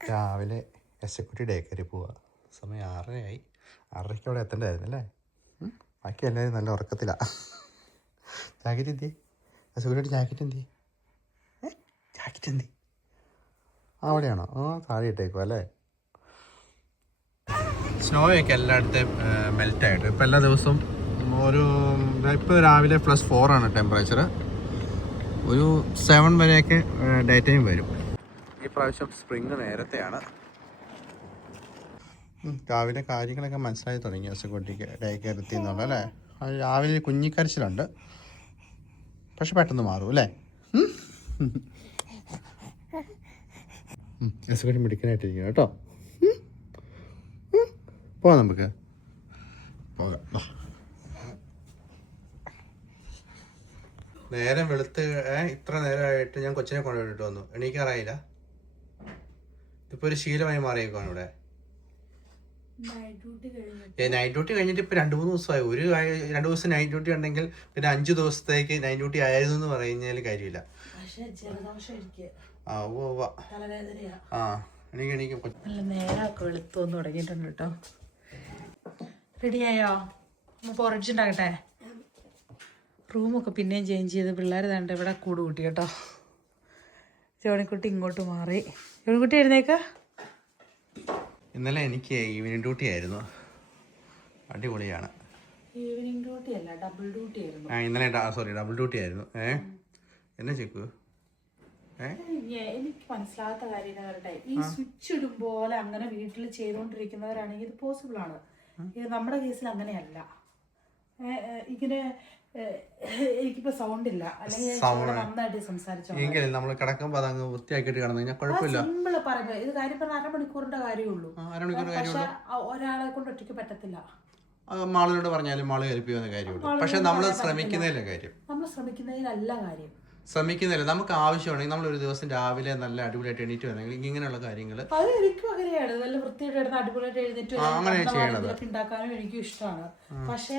രാവിലെ executive day കയറി പോവുക. സമയം 6:30 6:30 അവിടെ എത്തേണ്ടതായിരുന്നു അല്ലേ? ബാക്കി എല്ലാവരും നല്ല ഉറക്കത്തിലാണ്. ജാക്കറ്റ് എന്തി? എക്സിക്യൂട്ടീവ് ജാക്കറ്റ് എന്തി? ജാക്കറ്റ് എന്തി? അവിടെയാണോ? താഴെ ഇട്ടേക്കും അല്ലേ? സ്നോയൊക്കെ എല്ലായിടത്തും മെൽറ്റായിട്ട് ഇപ്പോൾ എല്ലാ ദിവസവും ഒരു ഇപ്പോൾ രാവിലെ +4 ടെമ്പറേച്ചർ. ഒരു 7 വരെയൊക്കെ ഡേ ടൈം വരും. ഈ പ്രാവശ്യം സ്പ്രിങ് നേരത്തെയാണ്. രാവിലെ കാര്യങ്ങളൊക്കെ മനസ്സിലായി തുടങ്ങി എക്സിക്യൂട്ടീവ് ഡേ കെയർ എത്തി എന്നുള്ളത് അല്ലേ? രാവിലെ കുഞ്ഞിക്കരച്ചിലുണ്ട്, പക്ഷെ പെട്ടെന്ന് മാറും അല്ലേ? എക്സിക്യൂട്ടീവ് മിടുക്കനായിട്ടിരിക്കും കേട്ടോ. പോവാം, നമുക്ക് പോകാം. നേരം വെളുത്ത് ഇത്ര നേരമായിട്ട് ഞാൻ കൊച്ചിനെ കൊണ്ടുപോയിട്ട് വന്നു. എണീക്കാറായില്ല. ഇതിപ്പോൾ ഒരു ശീലമായി മാറിയേക്കാണ് ഇവിടെ. നൈറ്റ് ഡ്യൂട്ടി കഴിഞ്ഞിട്ട് ഇപ്പോൾ 2-3 ദിവസമായി. 2 ദിവസം നൈറ്റ് ഡ്യൂട്ടി ഉണ്ടെങ്കിൽ പിന്നെ 5 ദിവസത്തേക്ക് നൈറ്റ് ഡ്യൂട്ടി ആയിരുന്നു എന്ന് പറയുന്നതിൽ കാര്യമില്ല. എണീക്കും. നേരമൊക്കെ വെളുത്തു വന്ന് തുടങ്ങിയിട്ടുണ്ട് കേട്ടോ. റെഡിയായോ? പോറേജ് ഉണ്ടാകട്ടെ. റൂമൊക്കെ പിന്നെയും ചേഞ്ച് ചെയ്ത് പിള്ളേർ തണ്ട് ഇവിടെ കൂട് കൂട്ടി കേട്ടോ. ജോണിക്കുട്ടി ഇങ്ങോട്ട് മാറി. ജോണിക്കുട്ടി എഴുന്നേക്ക്. ഇന്നലെ എനിക്ക് ഈവനിങ് ഡ്യൂട്ടി ആയിരുന്നു. അടിപൊളിയാണ്. ഈവനിങ് ഡ്യൂട്ടി അല്ല, ഡബിൾ ഡ്യൂട്ടി ആയിരുന്നു. ഇന്നലെ ഡബിൾ ഡ്യൂട്ടി ആയിരുന്നു. എന്നാ ചെക്കു? എനിക്ക് മനസ്സിലാകാത്ത കാര്യം വരട്ടെ, ഈ സ്വിച്ച് ഇടുമ്പോലെ അങ്ങനെ വീട്ടിൽ ചെയ്തുകൊണ്ടിരിക്കുന്നവരാണെങ്കിൽ ഇത് പോസിബിൾ ആണ്. ഇത് നമ്മുടെ കേസിൽ അങ്ങനെയല്ല. ഇങ്ങനെ എനിക്കിപ്പോ സൗണ്ട് ഇല്ല, അല്ലെങ്കിൽ നന്നായിട്ട് സംസാരിച്ചോ. നമ്മൾ കിടക്കുമ്പോൾ അതങ്ങ് വൃത്തിയാക്കിയിട്ട് കിടന്നു കഴിഞ്ഞാൽ കുഴപ്പമില്ല. സിമ്പിള് പറയുമ്പോ ഇത് കാര്യം പറഞ്ഞാൽ അരമണിക്കൂറിന്റെ കാര്യമുള്ളൂ. പക്ഷെ ഒരാളെ കൊണ്ട് ഒറ്റയ്ക്ക് പറ്റത്തില്ല. മാളിനോട് പറഞ്ഞാലും മാള് ഹെൽപ്പിക്കുന്ന കാര്യമുള്ളൂ. പക്ഷെ നമ്മൾ ശ്രമിക്കുന്നതിലെ കാര്യം. നമ്മൾ ശ്രമിക്കുന്നതിലല്ല കാര്യം. ശ്രമിക്കുന്നില്ല. നമുക്ക് ആവശ്യമാണെങ്കിൽ നമ്മൾ ഒരു ദിവസം രാവിലെ നല്ല അടിപൊളിയായിട്ട് എണീറ്റ് വരണമെങ്കിൽ ഇങ്ങനെയുള്ള കാര്യങ്ങൾ. അത് എനിക്കും അങ്ങനെയാണ്. നല്ല വൃത്തിയായിട്ട് അടിപൊളിയായിട്ട് എഴുന്നേറ്റ് ഉണ്ടാക്കാനും എനിക്കും ഇഷ്ടമാണ്. പക്ഷെ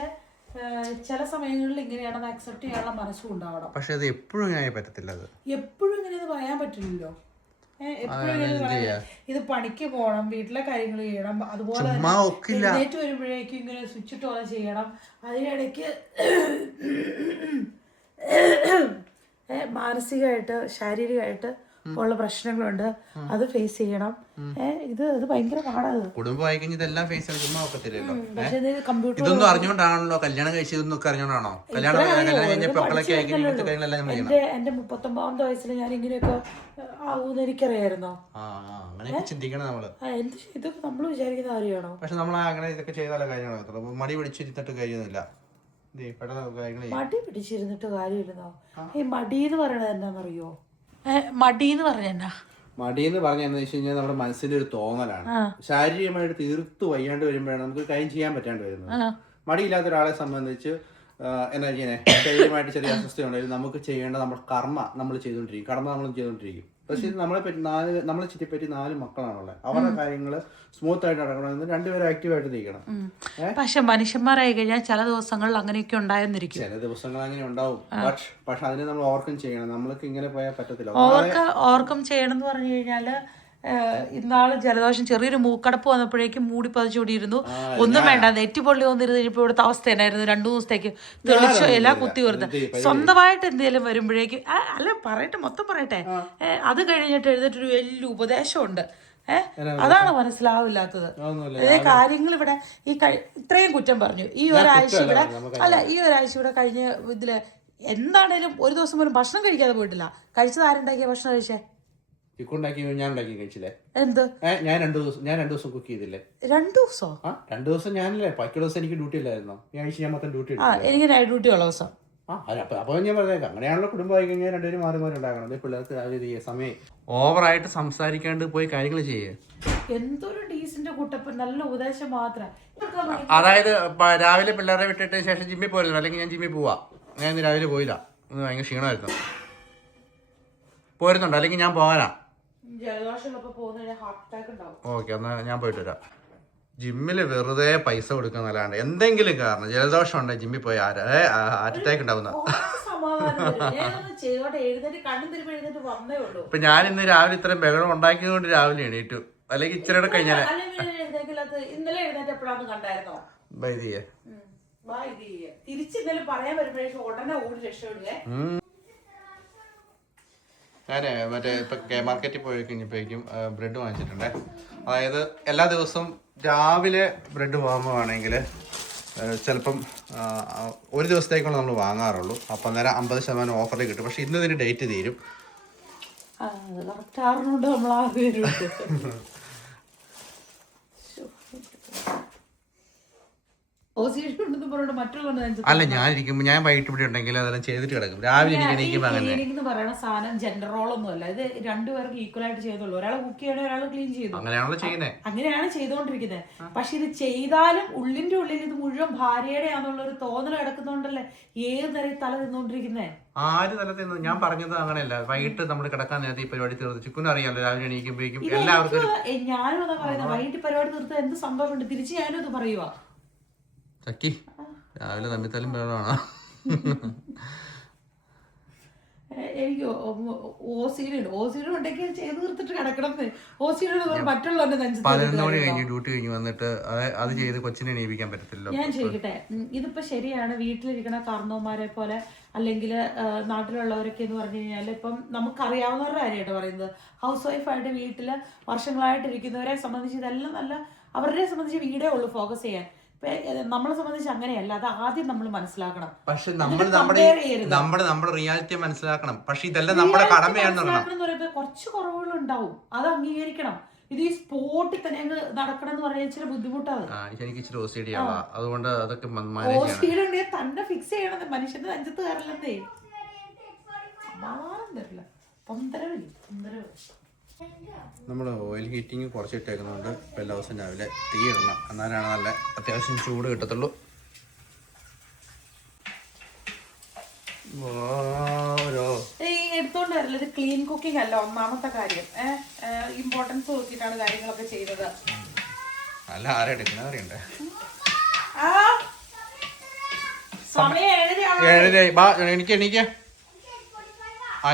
ചില സമയങ്ങളിൽ ഇങ്ങനെയാണെന്ന് അക്സെപ്റ്റ് ചെയ്യാനുള്ള മനസ്സും ഉണ്ടാവണം. പക്ഷെ അത് എപ്പോഴും ഇങ്ങനെ പറ്റത്തില്ല. അത് എപ്പോഴും ഇങ്ങനെയൊന്നും പറയാൻ പറ്റില്ലല്ലോ. ഇത് പണിക്ക് പോകണം, വീട്ടിലെ കാര്യങ്ങൾ ചെയ്യണം, അതുപോലെ എഴുന്നേറ്റ് വരുമ്പോഴേക്കും ഇങ്ങനെ സ്വിച്ച് ഇട്ട് പോലെ ചെയ്യണം. അതിനിടയ്ക്ക് മാനസികമായിട്ട് ശാരീരികമായിട്ട് ഉള്ള പ്രശ്നങ്ങളുണ്ട്, അത് ഫേസ് ചെയ്യണം. ഇത് ഭയങ്കര പാടാണ്. കുടുംബമായി കഴിഞ്ഞാൽ ഇതെല്ലാം ഫേസ് ചെയ്യാൻ ചുമ്മാ ഒക്കത്തില്ലല്ലോ. ഇതൊന്നും അറിഞ്ഞോണ്ടാണല്ലോ കല്യാണം കഴിച്ചതൊക്കെ അറിഞ്ഞോണ്ടാണോ? കല്യാണം എന്റെ 39ാമത്തെ വയസ്സിൽ ഞാൻ ഇങ്ങനെയൊക്കെ ആവൂന്ന് എനിക്കറിയായിരുന്നോ? ചിന്തിക്കണം നമ്മള്. ഇതൊക്കെ നമ്മൾ വിചാരിക്കുന്ന കാര്യമാണോ? പക്ഷെ നമ്മൾ അങ്ങനെ ഇതൊക്കെ ചെയ്താലോ കാര്യമാണോ? മടി പിടിച്ചിരുന്നിട്ട് കാര്യമൊന്നുമില്ല. മടി പിടിച്ചിരുന്നിട്ട് കാര്യമില്ലെന്നോ? ഈ മടി എന്ന് പറയണത് എന്താണെന്നറിയോ? മടി എന്ന് പറഞ്ഞാ മടി എന്ന് പറഞ്ഞാന്ന് വെച്ച് കഴിഞ്ഞാൽ നമ്മുടെ മനസ്സിന്റെ ഒരു തോന്നലാണ്. ശാരീരികമായിട്ട് തീർത്തു വയ്യാണ്ട് വരുമ്പോഴാണ് നമുക്ക് കാര്യം ചെയ്യാൻ പറ്റാണ്ട് വരുന്നത്. മടിയില്ലാത്ത ഒരാളെ സംബന്ധിച്ച് എന്താ ചെയ്യുന്നത്, ശരീരമായിട്ട് ചെറിയ അസ്വസ്ഥ ഉണ്ടെങ്കിൽ നമുക്ക് ചെയ്യേണ്ട നമ്മുടെ കർമ്മ നമ്മൾ ചെയ്തുകൊണ്ടിരിക്കും. പക്ഷെ നമ്മളെ ചുറ്റിപ്പറ്റി 4 മക്കളാണുള്ളത്. അവരുടെ കാര്യങ്ങള് സ്മൂത്ത് ആയിട്ട് നടക്കണമെന്ന് 2 പേരും ആക്റ്റീവായിട്ട് നിൽക്കണം. പക്ഷെ മനുഷ്യന്മാരായി കഴിഞ്ഞാൽ ചില ദിവസങ്ങളിൽ അങ്ങനെയൊക്കെ ഉണ്ടായെന്നിരിക്കും. ചില ദിവസങ്ങൾ അങ്ങനെ ഉണ്ടാവും. പക്ഷെ അതിനെ നമ്മൾ ഓവർകം ചെയ്യണം. നമ്മൾക്ക് ഇങ്ങനെ പോയാൽ പറ്റത്തില്ല. ഓവർകം ചെയ്യണം എന്ന് പറഞ്ഞു കഴിഞ്ഞാല്, ഇന്നാള് ജലദോഷം ചെറിയൊരു മൂക്കടപ്പ് വന്നപ്പോഴേക്കും മൂടി പതിച്ചോടിയിരുന്നു. ഒന്നും വേണ്ട, നെറ്റിപ്പൊള്ളി വന്നിരുന്ന് കഴിഞ്ഞപ്പോൾ ഇവിടുത്തെ അവസ്ഥ എന്നായിരുന്നു. 2 ദിവസത്തേക്ക് തെളിച്ചോ എല്ലാം കുത്തി വെറുതെ. സ്വന്തമായിട്ട് എന്തെങ്കിലും വരുമ്പോഴേക്കും അല്ല പറയട്ടെ, മൊത്തം പറയട്ടെ, അത് കഴിഞ്ഞിട്ട് എഴുതിട്ടൊരു വലിയ ഉപദേശമുണ്ട്. അതാണ് മനസ്സിലാവില്ലാത്തത്. കാര്യങ്ങൾ ഇവിടെ ഇത്രയും കുറ്റം പറഞ്ഞു. ഈ ഒരാഴ്ച ഇവിടെ കഴിഞ്ഞ ഇതില് എന്താണേലും ഒരു ദിവസം പോലും ഭക്ഷണം കഴിക്കാതെ പോയിട്ടില്ല. കഴിച്ചത് ആരുണ്ടാക്കിയ ഭക്ഷണം കഴിച്ചേ? ഞാൻ ഉണ്ടാക്കി കഴിച്ചില്ലേ? എന്ത്? ഞാൻ 2 ദിവസം കുക്ക് ചെയ്തില്ലേ? 2 ദിവസം? 2 ദിവസം ഞാനല്ലേ. ബാക്കി ദിവസം എനിക്ക് ഡ്യൂട്ടി ഇല്ലായിരുന്നോ? ഞാൻ മൊത്തം ഡ്യൂട്ടി. എനിക്ക് നൈറ്റ് ഡ്യൂട്ടി ഉള്ള ദിവസം. അപ്പൊ ഞാൻ പറഞ്ഞേക്കാം, അങ്ങനെയാണല്ലോ കുടുംബമായി കഴിഞ്ഞാൽ 2 പേരും മാറി ഉണ്ടാക്കണം. പിള്ളേർക്ക് രാവിലെ സമയം ഓവറായിട്ട് സംസാരിക്കാണ്ട് പോയി കാര്യങ്ങൾ ചെയ്യേ. എന്തൊരു ഡീസന്റ് കൂട്ടപ്പ്, നല്ല ഉപദേശം മാത്രം. അതായത് രാവിലെ പിള്ളേരെ വിട്ടിട്ട് ശേഷം ജിമ്മിൽ പോയില്ല. അല്ലെങ്കിൽ ഞാൻ ജിമ്മിൽ പോവാ. ഞാൻ ഇന്ന് രാവിലെ പോയില്ല, ഇന്ന് ഭയങ്കര ക്ഷീണമായിരുന്നു. പോരുന്നുണ്ടോ? അല്ലെങ്കിൽ ഞാൻ പോകാനാ. ഓക്കെ, എന്നാ ഞാൻ പോയിട്ട് വരാം. ജിമ്മിൽ വെറുതെ പൈസ കൊടുക്കുന്നല്ലാണ്ട് എന്തെങ്കിലും കാരണം ജലദോഷം ഉണ്ടെങ്കിൽ ജിമ്മിൽ പോയി ഹാർട്ട് അറ്റാക്ക് ഉണ്ടാവുന്ന സമാധാനം ചെയ്തോട്ടെ. എഴുന്നേറ്റ് കണ്ണും തിരുമ്പി എഴുന്നേറ്റ് വന്നേ ഉള്ളൂ. ഇപ്പൊ ഞാൻ ഇന്ന് രാവിലെ ഇത്രയും ബഹളം ഉണ്ടാക്കിയതുകൊണ്ട് രാവിലെ എണീറ്റു, അല്ലെങ്കിൽ ഇച്ചിരി കഴിഞ്ഞാൽ ഇന്നലെ എഴുന്നേറ്റ് എപ്പോഴാന്ന് കണ്ടായിരുന്നോ? തിരിച്ചിന്നലെ പറയാൻ വരുമ്പോഴേക്കും ഉടനെ ഓടി രക്ഷപ്പെടുവേ. ഞാനേ മറ്റേ ഇപ്പൊ കെ മാർക്കറ്റിൽ പോയി കഴിഞ്ഞപ്പോഴേക്കും ബ്രെഡ് വാങ്ങിച്ചിട്ടുണ്ടേ. അതായത് എല്ലാ ദിവസവും രാവിലെ ബ്രെഡ് വാങ്ങുവാണെങ്കിൽ ചിലപ്പം ഒരു ദിവസത്തേക്കുള്ള നമ്മൾ വാങ്ങാറുള്ളൂ. അപ്പം അന്നേരം 50% ഓഫറിൽ കിട്ടും. പക്ഷെ ഇന്ന് ഇതിന് ഡേറ്റ് തീരും. അല്ല, ഞാനിരിക്കുമ്പോ ഞാൻ വൈകിട്ട് ഇവിടെ ഉണ്ടെങ്കിൽ അതെല്ലാം ചെയ്തിട്ട് കിടക്കും. രാവിലെ ക്ലീനിംഗ് പറയുന്ന സാധനം ജെൻഡർ റോൾ ഒന്നും അല്ല. ഇത് രണ്ടുപേർക്ക് ഈക്വൽ ആയിട്ട് ചെയ്തുള്ളൂ. ഒരാൾ കുക്ക് ചെയ്യണോ, ഒരാൾ ക്ലീൻ ചെയ്തു. അങ്ങനെയാണല്ലോ ചെയ്യുന്നത്. അങ്ങനെയാണ് ചെയ്തുകൊണ്ടിരിക്കുന്നത്. പക്ഷെ ഇത് ചെയ്താലും ഉള്ളിന്റെ ഉള്ളിൽ ഇത് മുഴുവൻ ഭാര്യയുടെ ആണെന്നുള്ളൊരു തോന്നൽ കിടക്കുന്നുണ്ടല്ലേ ഏത് നേരം തല തിന്നോണ്ടിരിക്കുന്നേ. ആര് തല തിന്നു? ഞാൻ പറഞ്ഞത് അങ്ങനെയല്ല. വൈകിട്ട് നമ്മൾ കിടക്കാൻ നേരത്തെ ഈ പരിപാടി തീർത്ത് ചിക്കുനും അറിയാമല്ലോ. രാവിലെ എണീക്കുമ്പോഴേക്കും എല്ലാവർക്കും ഞാനും അതാ പറയുന്നത്. വൈകിട്ട് പരിപാടി തീർത്ത് എന്ത് സന്തോഷമുണ്ട്. തിരിച്ച് ഞാനും അത് പറയുവാ. ചക്കി രാവിലെ തമ്മിത്തലും വേണോ? എനിക്ക് ഓസിഡും ഉണ്ടെങ്കിൽ ചെയ്ത് തീർത്തിട്ട് കിടക്കണം. ഓസിഡ് മറ്റുള്ളവരുടെ 11 മണി കഴിഞ്ഞ് ഡ്യൂട്ടി കഴിഞ്ഞ് വന്നിട്ട് അത് ചെയ്ത് കൊച്ചിനെ എണീപ്പിക്കാൻ പറ്റത്തില്ല. ഞാൻ ചോദിക്കട്ടെ, ഇതിപ്പോ ശരിയാണ് വീട്ടിലിരിക്കണ കാരണവന്മാരെ പോലെ അല്ലെങ്കിൽ നാട്ടിലുള്ളവരൊക്കെ എന്ന് പറഞ്ഞു കഴിഞ്ഞാൽ ഇപ്പം നമുക്കറിയാവുന്നവരുടെ കാര്യമായിട്ട് പറയുന്നത്, ഹൗസ് വൈഫായിട്ട് വീട്ടിൽ വർഷങ്ങളായിട്ട് ഇരിക്കുന്നവരെ സംബന്ധിച്ച് ഇതെല്ലാം നല്ല അവരെ സംബന്ധിച്ച് വീടേ ഉള്ളൂ ഫോക്കസ് ചെയ്യാൻ. നമ്മളെ സംബന്ധിച്ച് അങ്ങനെയല്ല. അത് ആദ്യം നമ്മൾ മനസ്സിലാക്കണം. പക്ഷെ നമ്മുടെ റിയാലിറ്റി മനസ്സിലാക്കണം. പക്ഷെ ഇതെല്ലാം നമ്മുടെ കടമയാണെന്ന് പറയുമ്പോൾ കുറച്ച് കുറവുകളുണ്ടാവും, അത് അംഗീകരിക്കണം. ഇത് ഈ സ്പോട്ടിൽ തന്നെ നടക്കണം എന്ന് പറയാൻ ഇച്ചിരി ബുദ്ധിമുട്ടാണ്. എനിക്ക് ഇച്ചിരി OCD ആണ്. അതുകൊണ്ട് അതൊക്കെ OCD തന്നെ ഫിക്സ് ചെയ്യണത്. മനുഷ്യന്റെ നെഞ്ചത്ത് കയറില്ലെന്നേ സമാധാനം തരില്ല. നമ്മൾ ഓയിൽ ഹീറ്റിങ് കുറച്ചിട്ടേക്കുന്നതുകൊണ്ട് ഇപ്പോൾ എല്ലാ ദിവസവും രാവിലെ തീ ഇടണം. എന്നാലാണ് നല്ല അത്യാവശ്യം ചൂട് കിട്ടത്തുള്ളൂ. എടുത്തോണ്ട് വരില്ല. ഇത് ക്ലീൻ കുക്കിംഗ് അല്ല ഒന്നാമത്തെ കാര്യം. ഇമ്പോർട്ടൻസ് നോക്കിയിട്ടാണ് കാര്യങ്ങളൊക്കെ ചെയ്തത്. അല്ല, ആരാ എടുക്കുന്ന അറിയണ്ടേ? സമയം 7:00. എനിക്ക് എണീക്ക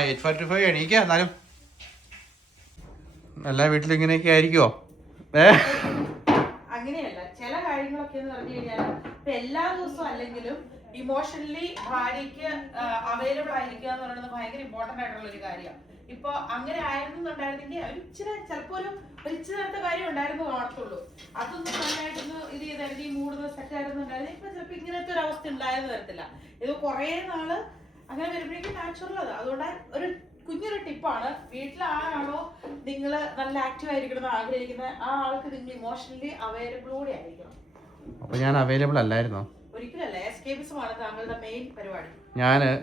8:45 എണീക്ക. എന്നാലും എല്ലാ വീട്ടിലും ഇങ്ങനെയൊക്കെ ആയിരിക്കുമോ? അങ്ങനെയല്ല. ചില കാര്യങ്ങളൊക്കെ എന്ന് പറഞ്ഞു കഴിഞ്ഞാൽ ഇപ്പൊ എല്ലാ ദിവസവും അല്ലെങ്കിലും ഇമോഷണലി ഭാര്യയ്ക്ക് അവൈലബിൾ ആയിരിക്കുക എന്ന് പറയുന്നത് ഭയങ്കര ഇമ്പോർട്ടന്റ് ആയിട്ടുള്ള ഒരു കാര്യമാണ്. ഇപ്പൊ അങ്ങനെ ആയിരുന്നുണ്ടായിരുന്നെങ്കിൽ ഒരു ഇച്ചിരി ചിലപ്പോ ഒരു ഇച്ചിരി നേരത്തെ കാര്യം ഉണ്ടായിരുന്നു കാണത്തുള്ളൂ. അതൊന്നും നന്നായിട്ടൊന്ന് ഇത് ചെയ്തായിരുന്നു, ഈ മൂടുന്ന സെറ്റ് ആയിരുന്നുണ്ടായിരുന്നു. ഇപ്പൊ ചിലപ്പോ ഇങ്ങനത്തെ ഒരു അവസ്ഥ ഉണ്ടായെന്ന് വരത്തില്ല. ഇത് കുറെ നാള് അങ്ങനെ വരുമ്പോഴേക്കും നാച്ചുറൽ അത്. അതുകൊണ്ട് ഒരു കുഞ്ഞൊരു ടിപ്പാണ്, വീട്ടിൽ ആരാണോ നിങ്ങൾ നല്ല ആക്റ്റീവ് ആയിരിക്കണം ആഗ്രഹിക്കുന്നത് ആ ആൾക്ക് നിങ്ങൾ ഇമോഷണലി അവൈലബിൾ കൂടെ ആയിരിക്കണം. അപ്പൊ ഞാൻ അവൈലബിൾ അല്ലായിരുന്നോ? ഒരിക്കലല്ല. എസ്കേപ്പിസമാണ് താങ്കളുടെ മെയിൻ പരിപാടി.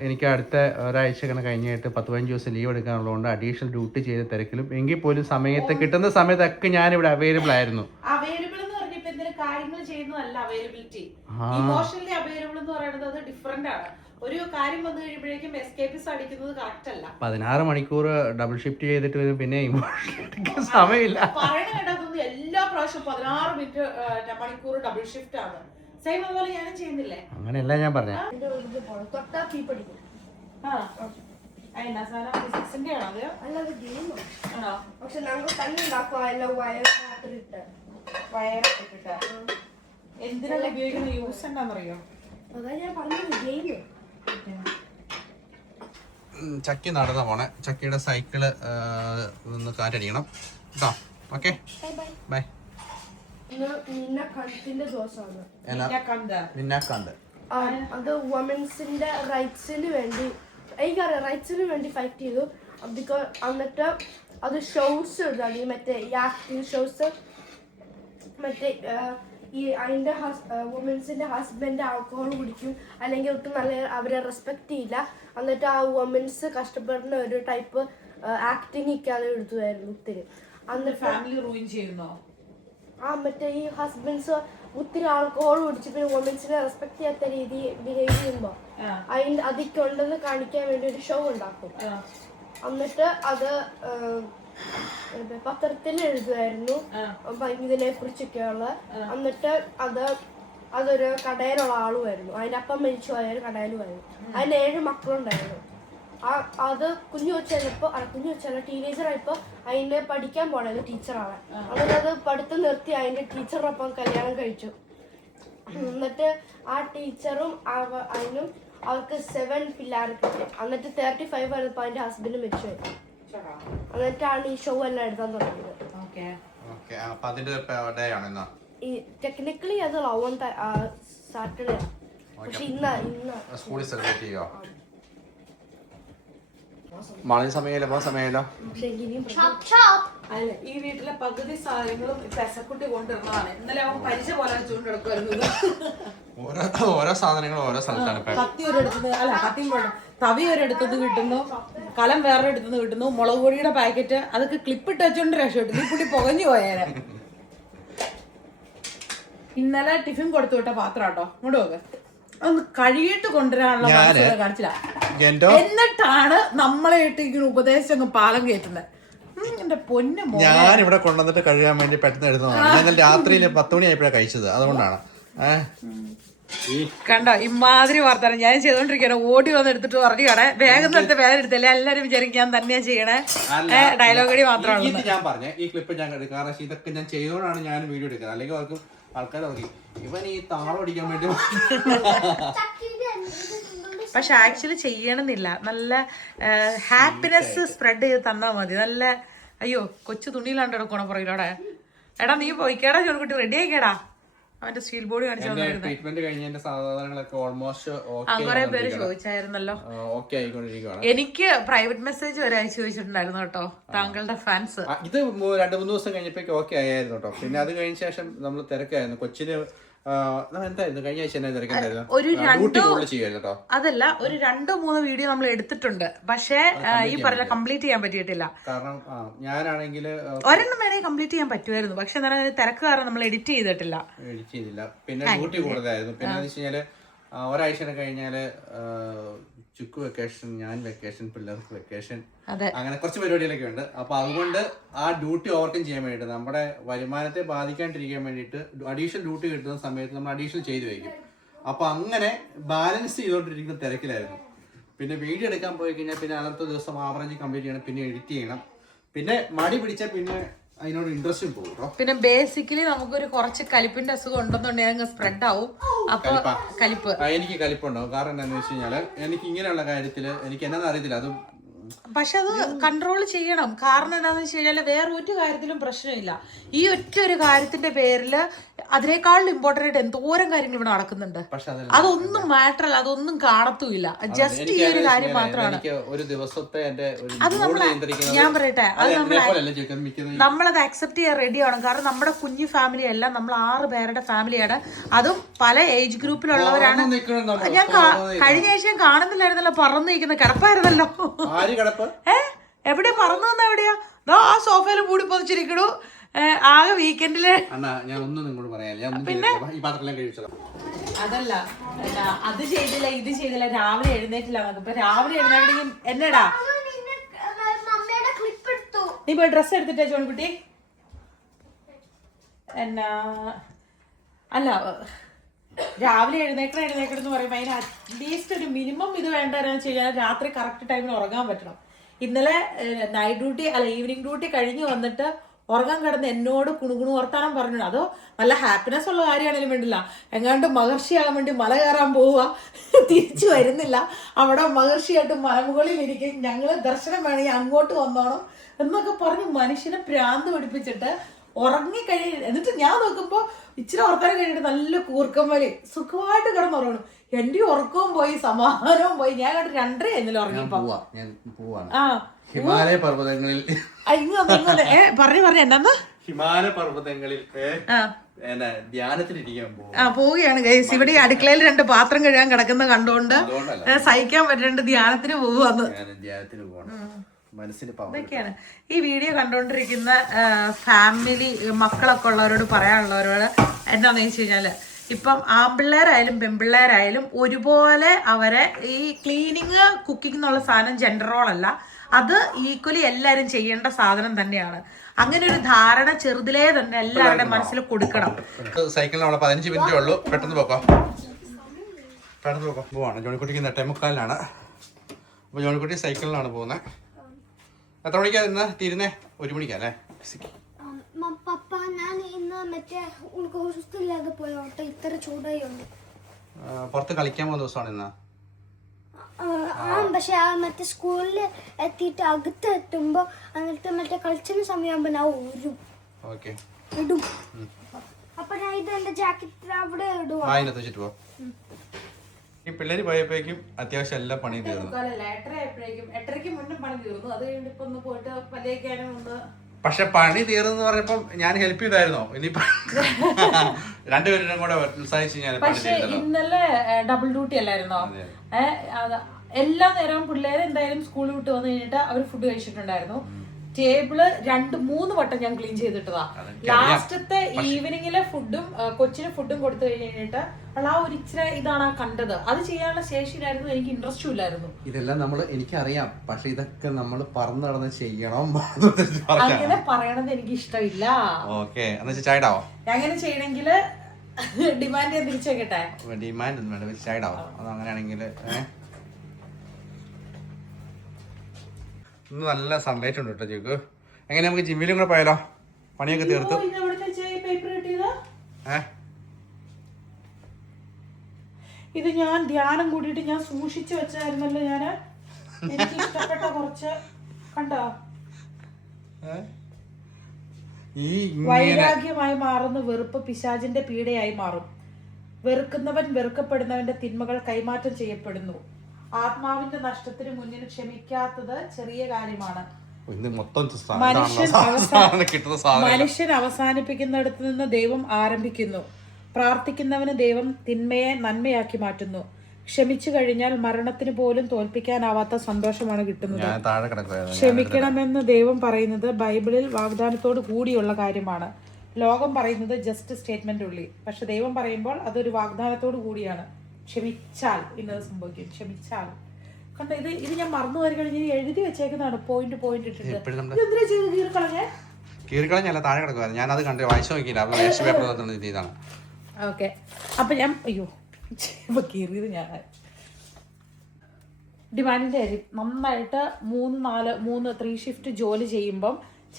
എനിക്ക് അടുത്ത ഒരാഴ്ച കഴിഞ്ഞിട്ട് 10-15 ദിവസം ലീവ് എടുക്കാനുള്ളതുകൊണ്ട് അഡീഷണൽ ഡ്യൂട്ടി ചെയ്ത തിരക്കിലും എങ്കിൽ പോലും സമയത്ത് കിട്ടുന്ന സമയത്തൊക്കെ ഞാൻ ഇവിടെ അവൈലബിൾ ആയിരുന്നു. അവൈലബിൾ എന്ന് പറഞ്ഞപ്പോ എന്തെങ്കിലും കാര്യങ്ങൾ ചെയ്യുന്നതല്ല അവൈലബിലിറ്റി. ഇമോഷണലി അവൈലബിൾ എന്ന് പറയുന്നത് അത് ഡിഫറെന്റ് ആണ്. ഒരു കാര്യം വന്നു കഴിയുമ്പോഴേക്കും എസ്കേപ്പിസ് അടിക്കുന്നത് കറക്റ്റ് അല്ല. 16 മണിക്കൂർ ഡബിൾ ഷിഫ്റ്റ് ചെയ്തിട്ട് വരും, പിന്നെ സമയമില്ല. പറയണ കേട്ടതൊന്നും എല്ലാ പ്രാവശ്യം 16 മണിക്കൂർ ഡബിൾ ഷിഫ്റ്റ് ആണ്. സെയിം അതുപോലെ ഞാനും ചെയ്യുന്നില്ലേ? അങ്ങനെയല്ല ഞാൻ പറഞ്ഞ. എന്തിനാണ് ഉപയോഗിക്കുന്ന യൂസ് എന്താണെന്നറിയോ? ചക്കി നടന്ന പോണെ. ചക്കിയുടെ സൈക്കിള് ഒന്ന് കാറ്റടിക്കണം കേട്ടോ. Okay, bye. അത് വുമൻസിന്റെ റൈറ്റ്സിന് വേണ്ടി, എനിക്കറിയാം റൈറ്റ്സിന് വേണ്ടി ഫൈറ്റ് ചെയ്തു. ബിക്കോസ് എന്നിട്ട് അത് ഷോസ് ഇതാണ്, ഈ മറ്റേ ഈ ആക്ടിങ് ഷോസ്. മറ്റേ ഈ അതിൻ്റെ വുമൻസിൻ്റെ ഹസ്ബൻഡ് ആൽക്കഹോൾ കുടിക്കും, അല്ലെങ്കിൽ ഒട്ടും നല്ല അവരെ റെസ്പെക്ട് ചെയ്യില്ല. എന്നിട്ട് ആ വുമൻസ് കഷ്ടപ്പെടുന്ന ഒരു ടൈപ്പ് ആക്ടിങ് ഇക്കാതെ എടുത്തുമായിരുന്നു ഒത്തിരി. അന്ന് ഫാമിലി റൂയിൻ ചെയ്യുന്നോ? മറ്റേ ഈ ഹസ്ബൻഡ്സ് ഒത്തിരി ആൽക്കഹോൾ കുടിച്ച് പിന്നെ വുമൻസിനെ റെസ്പെക്ട് ചെയ്യാത്ത രീതി ബിഹേവ് ചെയ്യുമ്പോൾ അതൊക്കെ ഉണ്ടെന്ന് കാണിക്കാൻ വേണ്ടി ഒരു ഷോ ഉണ്ടാക്കും. എന്നിട്ട് അത് പത്രത്തിൽ എഴുതുമായിരുന്നു ഇതിനെ കുറിച്ചൊക്കെയുള്ള. എന്നിട്ട് അത് അതൊരു കടയിലുള്ള ആളുമായിരുന്നു. അതിൻ്റെ അപ്പം മരിച്ചു പോയ ഒരു കടയിലുമായിരുന്നു. അതിന് 7 മക്കളുണ്ടായിരുന്നു. അത് കുഞ്ഞു വെച്ചല്ല ടീനേജറായപ്പോൾ അതിന് പഠിക്കാൻ പോണായിരുന്നു ടീച്ചറാവാൻ. എന്നിട്ട് അത് പഠിത്തം നിർത്തി അതിൻ്റെ ടീച്ചറിനൊപ്പം കല്യാണം കഴിച്ചു. എന്നിട്ട് ആ ടീച്ചറും അതിനും അവർക്ക് 7 പിള്ളേർ കിട്ടി. എന്നിട്ട് 35 വന്നപ്പോൾ അതിൻ്റെ ഹസ്ബൻഡ് മരിച്ചുപോയി. എന്നിട്ടാണ് ഈ ഷോ എല്ലാം എടുക്കാൻ തുടങ്ങിയത്. ടെക്നിക്കലി അത് സാറ്റർഡേ, പക്ഷെ ഇന്ന് സ്കൂളിൽ സെലിബ്രേറ്റ് ചെയ്യുക. മഴ സമയമല്ലോ. അല്ല, ഈ വീട്ടിലെ പകുതി സാധനങ്ങളും പെസക്കുട്ടി കൊണ്ടിരുന്നതാണ്. ഇന്നലെ അവൻ പരിച പോലെ ചൂണ്ടെടുക്കുമായിരുന്നു. ഓരോ സാധനങ്ങളും ഓരോ സ്ഥലത്താണ്. കത്തി ഒരിടത്തുനിന്ന്, അല്ല കത്തി തവി ഒരിടത്തുനിന്ന് കിട്ടുന്നു, കലം വേറെ എടുത്തുനിന്ന് കിട്ടുന്നു, മുളക് പൊടിയുടെ പാക്കറ്റ് അതൊക്കെ ക്ലിപ്പിട്ട് വെച്ചോണ്ട് രക്ഷപ്പെട്ടു. ഈ പുള്ളി പുകഞ്ഞു പോയേനെ. ഇന്നലെ ടിഫിൻ കൊടുത്തു വിട്ട പാത്രം കേട്ടോ, ഇങ്ങോട്ട് നോക്ക്. ഒന്ന് കഴുകിയിട്ട് കൊണ്ടുവരാനുള്ള കാണിച്ചില്ല. എന്നിട്ടാണ് നമ്മളെ ഇട്ട് ഇങ്ങനെ ഉപദേശം അങ്ങ് പാലം കയറ്റുന്നത്. എന്റെ പൊന്നു ഞാൻ ഇവിടെ കൊണ്ടുവന്നിട്ട് കഴുകാൻ വേണ്ടി പെട്ടെന്ന് എടുത്തതാണ്. ഞാൻ രാത്രിയിൽ 10 മണിയായപ്പോഴാണ് കഴിച്ചത്, അതുകൊണ്ടാണ്. കണ്ടോ ഇമാതിരി വർത്താനം ഞാൻ ചെയ്തോണ്ടിരിക്കണേ. ഓടി വന്ന് എടുത്തിട്ട് പറഞ്ഞു കടേ വേഗം നേരത്തെ വേദന എടുത്തല്ലേ, എല്ലാരും വിചാരിക്കും ഞാൻ തന്നെയാ ചെയ്യണേ. ഡയലോഗടി മാത്രമാണ് ഞാൻ പറഞ്ഞത്. ഈ ക്ലിപ്പ് ഞാൻ എടുക്കാം, കാരണം ഇതൊക്കെ ഞാൻ ചെയ്തോണ്ടാണ് ഞാൻ വീഡിയോ എടുക്കുന്നത്. അല്ലെങ്കിൽ ആൾക്കാർ നോക്കി ഇവൻ ഈ താളടിക്കാൻ വേണ്ടി. പക്ഷെ ആക്ച്വലി ചെയ്യണമെന്നില്ല. നല്ല ഹാപ്പിനെസ് സ്പ്രെഡ് ചെയ്ത് തന്നാൽ മതി. നല്ല അയ്യോ കൊച്ചു തുണിയിലാണ്ട് എടുക്കണോ പുറകിലോടെ. എടാ നീ പോയിക്കേടാ ചോൺകുട്ടി, റെഡി ആയിക്കേടാ. അവന്റെ സ്റ്റീൽ ബോഡി കുറെ പേര് ചോദിച്ചായിരുന്നല്ലോ. എനിക്ക് പ്രൈവറ്റ് മെസ്സേജ് വരെ അയച്ചു ചോദിച്ചിട്ടുണ്ടായിരുന്നു കേട്ടോ താങ്കളുടെ ഫാൻസ്. ഇത് 2-3 ദിവസം കഴിഞ്ഞപ്പോഴേക്കും ഓക്കെ ആയിരുന്നു കേട്ടോ. പിന്നെ അത് കഴിഞ്ഞ ശേഷം നമ്മൾ തിരക്കായിരുന്നു. കൊച്ചിന് എന്തായിരുന്നു കഴിഞ്ഞ ആഴ്ച അതല്ല, ഒരു 2-3 വീഡിയോ നമ്മൾ എടുത്തിട്ടുണ്ട്. പക്ഷേ ഈ പറഞ്ഞ കംപ്ലീറ്റ് ചെയ്യാൻ പറ്റിയിട്ടില്ല. കാരണം ഞാനാണെങ്കിൽ ഒരെണ്ണം വേണമെങ്കിൽ കംപ്ലീറ്റ് ചെയ്യാൻ പറ്റുമായിരുന്നു. പക്ഷെ എന്താ തിരക്ക് കാരണം നമ്മൾ എഡിറ്റ് ചെയ്തിട്ടില്ല. പിന്നെ ഡ്യൂട്ടി കൂടുതലായിരുന്നു. പിന്നെ എന്ന് വെച്ച് കഴിഞ്ഞാല് ഒരാഴ്ച കഴിഞ്ഞാല് ചുക്ക് വെക്കേഷൻ, ഞാൻ വെക്കേഷൻ, പിള്ളേർക്ക് വെക്കേഷൻ, അങ്ങനെ കുറച്ച് പരിപാടികളൊക്കെ ഉണ്ട്. അപ്പൊ അതുകൊണ്ട് ആ ഡ്യൂട്ടി ഓവർകം ചെയ്യാൻ വേണ്ടിട്ട്, നമ്മുടെ വരുമാനത്തെ ബാധിക്കാണ്ടിരിക്കാൻ വേണ്ടിയിട്ട് അഡീഷണൽ ഡ്യൂട്ടി കിട്ടുന്ന സമയത്ത് നമ്മൾ അഡീഷണൽ ചെയ്തു വയ്ക്കും. അപ്പൊ അങ്ങനെ ബാലൻസ് ചെയ്തോണ്ടിരിക്കുന്ന തിരക്കിലായിരുന്നു. പിന്നെ വീഡിയോ എടുക്കാൻ പോയി കഴിഞ്ഞാൽ പിന്നെ അന്നത്തെ ദിവസം ആവറേജ് കംപ്ലീറ്റ് ചെയ്യണം, പിന്നെ എഡിറ്റ് ചെയ്യണം. പിന്നെ മടി പിടിച്ചാൽ പിന്നെ അതിനോട് ഇൻട്രസ്റ്റും പോകും. പിന്നെ ബേസിക്കലി നമുക്കൊരു കുറച്ച് കലിപ്പിന്റെ അസുഖം ഉണ്ടെന്നുണ്ടെങ്കിൽ സ്പ്രെഡ് ആവും. അപ്പൊ കലിപ്പ് എനിക്ക് കലിപ്പുണ്ടാവും. കാരണം എന്താണെന്ന് വെച്ച് കഴിഞ്ഞാല് എനിക്ക് ഇങ്ങനെയുള്ള കാര്യത്തില് എനിക്ക് എന്നാന്ന് അറിയത്തില്ല. അത് പക്ഷെ അത് കൺട്രോൾ ചെയ്യണം. കാരണം എന്താണെന്ന് വെച്ച് കഴിഞ്ഞാൽ വേറെ ഒരു കാര്യത്തിലും പ്രശ്നമില്ല. ഈ ഒറ്റ ഒരു കാര്യത്തിന്റെ പേരില് അതിനേക്കാളും ഇമ്പോർട്ടന്റ് ആയിട്ട് എന്തോരം കാര്യങ്ങൾ ഇവിടെ നടക്കുന്നുണ്ട്. അതൊന്നും മാറ്റർ അല്ല, അതൊന്നും കാണത്തുമില്ല. ജസ്റ്റ് ഈ ഒരു കാര്യം മാത്രമാണ്. അത് നമ്മളെ ഞാൻ പറയട്ടെ, അത് നമ്മളത് അക്സെപ്റ്റ് ചെയ്യാൻ റെഡി ആവണം. കാരണം നമ്മുടെ കുഞ്ഞു ഫാമിലി അല്ല, നമ്മൾ 6 പേരുടെ ഫാമിലിയാണ്. അതും പല ഏജ് ഗ്രൂപ്പിലുള്ളവരാണ്. ഞാൻ കഴിഞ്ഞ ആഴ്ച കാണുന്നില്ലായിരുന്നല്ലോ, പറന്നു നിൽക്കുന്ന കിടപ്പായിരുന്നല്ലോ. എവിടെയാ പറന്നു വന്ന എവിടെയാ? ആ സോഫയിൽ മൂടി പൊതിച്ചിരിക്കണു. ആകെ വീക്കെൻഡില് പിന്നെ അതല്ല അത് ചെയ്തില്ല ഇത് ചെയ്തില്ല, രാവിലെ എഴുന്നേറ്റില്ല. ഇപ്പൊ രാവിലെ എഴുന്നേറ്റെങ്കിൽ എന്നടാ നീ പോയി ഡ്രസ്സ് എടുത്തിട്ടേ ചോൺകുട്ടി. എന്നാ അല്ല രാവിലെ എഴുന്നേക്കണം പറയുമ്പോൾ അതിന് അറ്റ്ലീസ്റ്റ് ഒരു മിനിമം ഇത് വേണ്ടതെന്ന് വെച്ച് കഴിഞ്ഞാൽ രാത്രി കറക്റ്റ് ടൈമിന് ഉറങ്ങാൻ പറ്റണം. ഇന്നലെ നൈറ്റ് ഡ്യൂട്ടി അല്ല ഈവനിങ് ഡ്യൂട്ടി കഴിഞ്ഞ് വന്നിട്ട് ഉറങ്ങാൻ കിടന്ന് എന്നോട് കുണുകുണു വർത്താനം പറഞ്ഞു. അതോ നല്ല ഹാപ്പിനെസ് ഉള്ള കാര്യമാണെങ്കിലും വേണ്ടില്ല. എങ്ങാണ്ട് മഹർഷിയാകാൻ വേണ്ടി മല കയറാൻ പോവുക, തിരിച്ചു വരുന്നില്ല. അവിടെ മഹർഷിയായിട്ട് മലമുകളിൽ ഇരിക്കും, ഞങ്ങള് ദർശനം വേണമെങ്കിൽ അങ്ങോട്ട് വന്നോണം എന്നൊക്കെ പറഞ്ഞ് മനുഷ്യനെ ഭ്രാന്ത് പിടിപ്പിച്ചിട്ട് എന്നിട്ട് ഞാൻ നോക്കുമ്പോ ഇച്ചിരി ഉറക്കാൻ കഴിഞ്ഞിട്ട് നല്ല കൂർക്കം വലി സുഖമായിട്ട് കിടന്നുറങ്ങണം. എന്റെ ഉറക്കവും പോയി സമാധാനവും പോയി. ഞാൻ കണ്ട് 2:30 ഇന്നലെ ഉറങ്ങിയപ്പോ. ഹിമാലയ പർവ്വതങ്ങളിൽ പറഞ്ഞു എന്നാ ഹിമാലയ പർവ്വതങ്ങളിൽ പോവുകയാണ് ഗൈസ്. ഇവിടെ അടുക്കളയിൽ 2 പാത്രം കഴുകാൻ കിടക്കുന്ന കണ്ടോണ്ട് സഹിക്കാൻ പറ്റാണ്ട് ധ്യാനത്തിന് പോവാന്ന്. ഇതൊക്കെയാണ് ഈ വീഡിയോ കണ്ടോണ്ടിരിക്കുന്ന ഫാമിലി മക്കളൊക്കെ ഉള്ളവരോട് പറയാനുള്ളവരോട് എന്താന്ന് വെച്ച് കഴിഞ്ഞാല്, ഇപ്പം ആൺപിള്ളേരായാലും പെൺപിള്ളേരായാലും ഒരുപോലെ അവരെ ഈ ക്ലീനിങ് കുക്കിംഗ് എന്നുള്ള സാധനം ജെൻഡർ റോൾ അല്ല, അത് ഈക്വലി എല്ലാവരും ചെയ്യേണ്ട സാധനം തന്നെയാണ്. അങ്ങനെ ഒരു ധാരണ ചെറുതിലേ തന്നെ എല്ലാവരുടെ മനസ്സിൽ കൊടുക്കണം. സൈക്കിളിന് നമ്മളെ 15 മിനിറ്റേ ഉള്ളൂ. പെട്ടെന്ന് പോവാം. പോവാണ്. ജോണിക്കുട്ടിക്ക് 8:45 അപ്പോൾ ജോണിക്കുട്ടി സൈക്കിളിലാണ് പോകുന്നത്. എത്ര മണിക്കാണ് ഇന്ന് തീരുന്നേ? 1 മണിക്കല്ലേ? പപ്പ ഞാൻ ഇന്ന് മറ്റേ ഹോസ്റ്റലിലേക്ക് പോയോട്ടെ, ഇത്ര ചൂടായി ഉണ്ട്. പുറത്ത് കളിക്കാൻ പോകുന്ന ദിവസമാണ് ഇന്ന്. പക്ഷെ മറ്റേ സ്കൂളിൽ എത്തിയിട്ട് അകത്ത് എത്തുമ്പോ എന്നിട്ട് മറ്റേ കളിച്ചിന് സമയമാകുമ്പോ ഞാൻ ഇടും. അപ്പൊ ഞാൻ ഇത് എന്റെ ജാക്കറ്റ് അവിടെ ഇടും. അതിനകത്ത് വെച്ചിട്ട് പോ. ഈ പിള്ളേര് പോയപ്പോഴേക്കും അത്യാവശ്യം എല്ലാ പണിയും തീർന്നു. 8:30 മുന്നേ പണി തീർന്നു. അത് കഴിഞ്ഞിട്ട് ഇപ്പൊ ഒന്ന് പോയിട്ട് പല്ലേക്കാനും ഒന്ന്. പക്ഷെ പണി തീർന്നു പറഞ്ഞപ്പം ഞാൻ ഹെൽപ്പ് ചെയ്തായിരുന്നോ? ഇനിയിപ്പോ രണ്ടുപേരും കൂടെ ഉത്സാഹിച്ച് ഞാൻ. പക്ഷെ ഇന്നലെ ഡബിൾ ഡ്യൂട്ടി അല്ലായിരുന്നോ? എല്ലാ നേരവും പിള്ളേരെ എന്തായാലും സ്കൂളിൽ വിട്ട് വന്നു കഴിഞ്ഞിട്ട് അവർ ഫുഡ് കഴിച്ചിട്ടുണ്ടായിരുന്നു. ടേബിള് 2-3 വട്ടം ഞാൻ ക്ലീൻ ചെയ്തിട്ടതാ. ലാസ്റ്റത്തെ ഈവനിങ്ങിലെ ഫുഡും കൊച്ചിന് ഫുഡും കൊടുത്തു കഴിഞ്ഞിട്ട് ആ ഒരു ഇച്ചിരി ഇതാണ് കണ്ടത്. അത് ചെയ്യാനുള്ള ശേഷിയിലായിരുന്നു, എനിക്ക് ഇൻട്രസ്റ്റും ഇല്ലായിരുന്നു. ഇതെല്ലാം എനിക്കറിയാം, പക്ഷെ ഇതൊക്കെ നമ്മൾ പറന്ന് നടന്ന് ചെയ്യണം. അങ്ങനെ പറയണത് എനിക്ക് ഇഷ്ടമില്ല. അങ്ങനെ ചെയ്യണമെങ്കിൽ ഡിമാൻഡ് ഞാൻ തിരിച്ചേക്കട്ടെ. ഡിമാൻഡ് ഒന്നും വേണ്ട, ചായടാവും. അത് അങ്ങനെയാണെങ്കിൽ ഇന്ന് നല്ല സൺലൈറ്റ് ഉണ്ട് കേട്ടോ ചേക്ക്. എങ്ങനെ നമുക്ക് ജിമ്മിലും കൂടെ പോയാലോ? പണിയൊക്കെ തീർത്ത്. ഇത് ഞാൻ ധ്യാനം കൂടിയിട്ട് ഞാൻ സൂക്ഷിച്ചു വെച്ചായിരുന്നല്ലോ. എനിക്ക് ഇഷ്ടപ്പെട്ട കുറച്ച് കണ്ടോ, വൈരാഗ്യമായി മാറുന്ന വെറുപ്പ് പിശാചിന്റെ പീഡയായി മാറും. വെറുക്കുന്നവൻ വെറുക്കപ്പെടുന്നവന്റെ തിന്മകൾ കൈമാറ്റം ചെയ്യപ്പെടുന്നു. ആത്മാവിന്റെ നഷ്ടത്തിന് മുന്നിൽ ക്ഷമിക്കാത്തത് ചെറിയ കാര്യമാണ്. മനുഷ്യൻ അവസാനിപ്പിക്കുന്നിടത്ത് നിന്ന് ദൈവം ആരംഭിക്കുന്നു. പ്രാർത്ഥിക്കുന്നവന് ദൈവം തിന്മയെ നന്മയാക്കി മാറ്റുന്നു. ക്ഷമിച്ചു കഴിഞ്ഞാൽ മരണത്തിന് പോലും തോൽപ്പിക്കാനാവാത്ത സന്തോഷമാണ് കിട്ടുന്നത്. ക്ഷമിക്കണമെന്ന് ദൈവം പറയുന്നത് ബൈബിളിൽ വാഗ്ദാനത്തോട് കൂടിയുള്ള കാര്യമാണ്. ലോകം പറയുന്നത് ജസ്റ്റ് സ്റ്റേറ്റ്മെന്റ് ഉള്ളി, പക്ഷെ ദൈവം പറയുമ്പോൾ അതൊരു വാഗ്ദാനത്തോട് കൂടിയാണ്. ക്ഷമിച്ചാൽ ഇന്നത് സംഭവിക്കും. ക്ഷമിച്ചാൽ കണ്ട, ഇത് ഞാൻ മറന്നു വരി കഴിഞ്ഞ് എഴുതി വെച്ചേക്കുന്നതാണ്. പോയിന്റ് ഇട്ടിട്ട് കീറിക്കളഞ്ഞല്ല, താഴെ കിടക്കുവായിരുന്നു. ഞാൻ അത് കണ്ട് വായിച്ചു നോക്കിയില്ല. ഓക്കെ, അപ്പൊ ഞാൻ കീറിയത് ഞാൻ ഡിമാൻഡിന്റെ കാര്യം നന്നായിട്ട് 3 ഷിഫ്റ്റ് ജോലി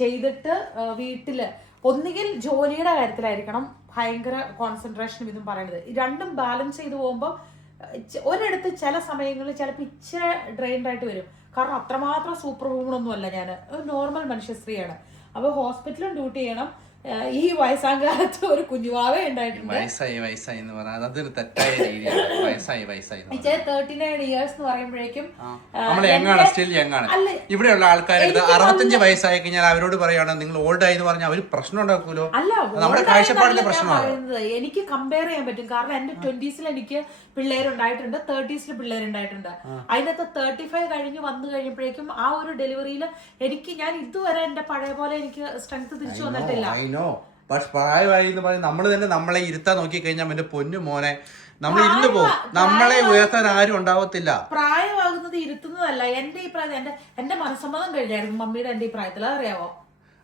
ചെയ്തിട്ട് വീട്ടില് ഒന്നുകിൽ ജോലിയുടെ കാര്യത്തിലായിരിക്കണം ഭയങ്കര കോൺസെൻട്രേഷനും ഇതും പറയുന്നത്. രണ്ടും ബാലൻസ് ചെയ്ത് പോകുമ്പോൾ ഒരിടത്ത് ചില സമയങ്ങളിൽ ചിലപ്പോൾ ഇച്ചിരി ഡ്രെയിൻഡ് ആയിട്ട് വരും. കാരണം അത്രമാത്രം സൂപ്പർ വുമണൊന്നും അല്ല ഞാൻ, നോർമൽ മനുഷ്യ സ്ത്രീയാണ്. അപ്പോൾ ഹോസ്പിറ്റലും ഡ്യൂട്ടി ചെയ്യണം. ഈ വയസ്സാകാലത്ത് ഒരു കുഞ്ഞുവാവേ ഉണ്ടായിട്ടുണ്ട്. 39 years എന്ന് പറയുമ്പോഴേക്കും ഇവിടെയുള്ള ആൾക്കാർ 65 വയസ്സായി കഴിഞ്ഞാൽ അവരോട് പറയുകയാണ് നിങ്ങൾ ഓൾഡ് ആയി എന്ന് പറഞ്ഞാൽ അവർ പ്രശ്നം ഉണ്ടാക്കൂലോ? അല്ല, നമ്മുടെ കാഴ്ചപ്പാടിന്റെ പ്രശ്നമാണ്. എനിക്ക് കമ്പയർ ചെയ്യാൻ പറ്റും. കാരണം എന്റെ 20s എനിക്ക് പിള്ളേരുണ്ടായിട്ടുണ്ട്, 30s പിള്ളേരുണ്ടായിട്ടുണ്ട്. അതിനകത്ത് 35 കഴിഞ്ഞ് വന്നു കഴിഞ്ഞപ്പോഴേക്കും ആ ഒരു ഡെലിവറിയിൽ ഞാൻ ഇതുവരെ എന്റെ പഴയ പോലെ എനിക്ക് സ്ട്രെങ്ത് തിരിച്ചു വന്നിട്ടില്ല. പക്ഷെ പ്രായമായി എന്ന് പറഞ്ഞ് നമ്മൾ തന്നെ നമ്മളെ ഇരുത്താൻ നോക്കി കഴിഞ്ഞാൽ എന്റെ പൊന്നു മോനെ നമ്മൾ ഇരുന്ന് പോകും. നമ്മളെ ഉയർത്താൻ ആരും ഉണ്ടാവത്തില്ല. പ്രായമാകുന്നത് ഇരുത്തുന്നതല്ല. എന്റെ ഈ പ്രായത്തിൽ എന്റെ മനസ്സമ്മതം കഴിഞ്ഞായിരുന്നു മമ്മിയുടെ എന്റെ ഈ പ്രായത്തിൽ, അറിയാവോ?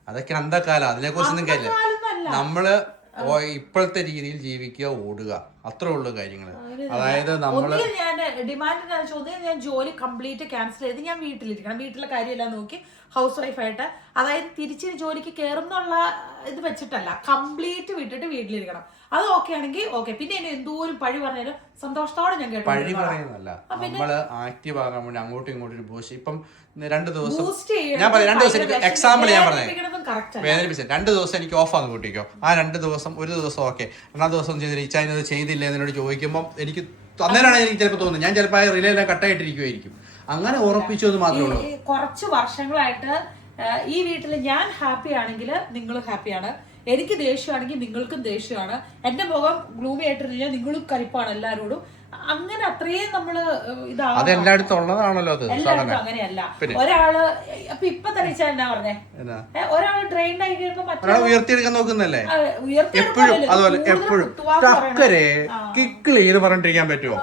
അതൊക്കെ അന്തക്കാലം, അതിനെ കുറിച്ചൊന്നും കാര്യമില്ല. നമ്മള് ഇപ്പോഴത്തെ രീതിയിൽ ജീവിക്കുക, ഓടുക, അത്രേ ഉള്ളു കാര്യങ്ങള്. അതായത് നമ്മള് ഞാൻ ഡിമാൻഡിന് ചോദ്യം, ഞാൻ ജോലി കംപ്ലീറ്റ് ക്യാൻസൽ ചെയ്ത് ഞാൻ വീട്ടിലിരിക്കണം, വീട്ടിലെ കാര്യമെല്ലാം നോക്കി ഹൗസ് വൈഫായിട്ട്, അതായത് തിരിച്ച് ജോലിക്ക് കയറുന്നുള്ള ഇത് വെച്ചിട്ടല്ല, കംപ്ലീറ്റ് വിട്ടിട്ട് വീട്ടിലിരിക്കണം. അത് ഓക്കെ ആണെങ്കിൽ ഓക്കെ. പിന്നെ എന്നെ എന്തോരം പഴി പറഞ്ഞാലും സന്തോഷത്തോടെ ഞാൻ കേട്ടു. പഴി പറയുന്നല്ല, നമ്മള് ആക്റ്റീവ് ആകാൻ വേണ്ടി അങ്ങോട്ടും ഇങ്ങോട്ടും ബൂസ്റ്റ്. ഇപ്പം 2 ദിവസം ഞാൻ പറയാം, 2 ദിവസം എനിക്ക് എക്സാമ്പിൾ ഞാൻ പറഞ്ഞത് വേദനിപ്പിച്ച 2 ദിവസം എനിക്ക് ഓഫ് ആണെന്ന് കൂട്ടിക്കോ. ആ 2 ദിവസം, ഒരു ദിവസം ഓക്കെ, 2 ദിവസം ചെയ്തില്ല, ഇച്ചായത് ചെയ്തില്ല എന്നോട് ചോദിക്കുമ്പോൾ എനിക്ക് അന്നേരമാണ് എനിക്ക് ചിലപ്പോൾ തോന്നുന്നത് ഞാൻ ചിലപ്പോൾ ആ റിലേ എല്ലാം കട്ടായിട്ടിരിക്കുമായിരിക്കും. അങ്ങനെ ഉറപ്പിച്ചു എന്ന് മാത്രമേ ഉള്ളൂ. കുറച്ച് വർഷങ്ങളായിട്ട് ഈ വീട്ടിൽ ഞാൻ ഹാപ്പി ആണെങ്കിൽ നിങ്ങളും ഹാപ്പിയാണ്, എനിക്ക് ദേഷ്യമാണെങ്കിൽ നിങ്ങൾക്കും ദേഷ്യമാണ്, എന്റെ മുഖം ഗ്ലൂമി ആയിട്ടിരുന്നാൽ നിങ്ങളും കലിപ്പാണ് എല്ലാരോടും. അങ്ങനെ അത്രയും നമ്മള് ഇതെല്ലായിടത്തും ഉള്ളതാണല്ലോ. എല്ലായിടത്തും അങ്ങനെയല്ല. ഒരാള് ഇപ്പൊ തന്നെ എന്നാ പറഞ്ഞേ, ഒരാള് ട്രെയിൻ ആയി കഴിയുമ്പോ മറ്റൊരാൾ ഉയർത്തിയെടുക്കാൻ നോക്കുന്നല്ലേ എപ്പോഴും. അതുപോലെ എപ്പോഴും കിക്കിളീന്ന് പറഞ്ഞിട്ടിരിക്കാൻ പറ്റുമോ?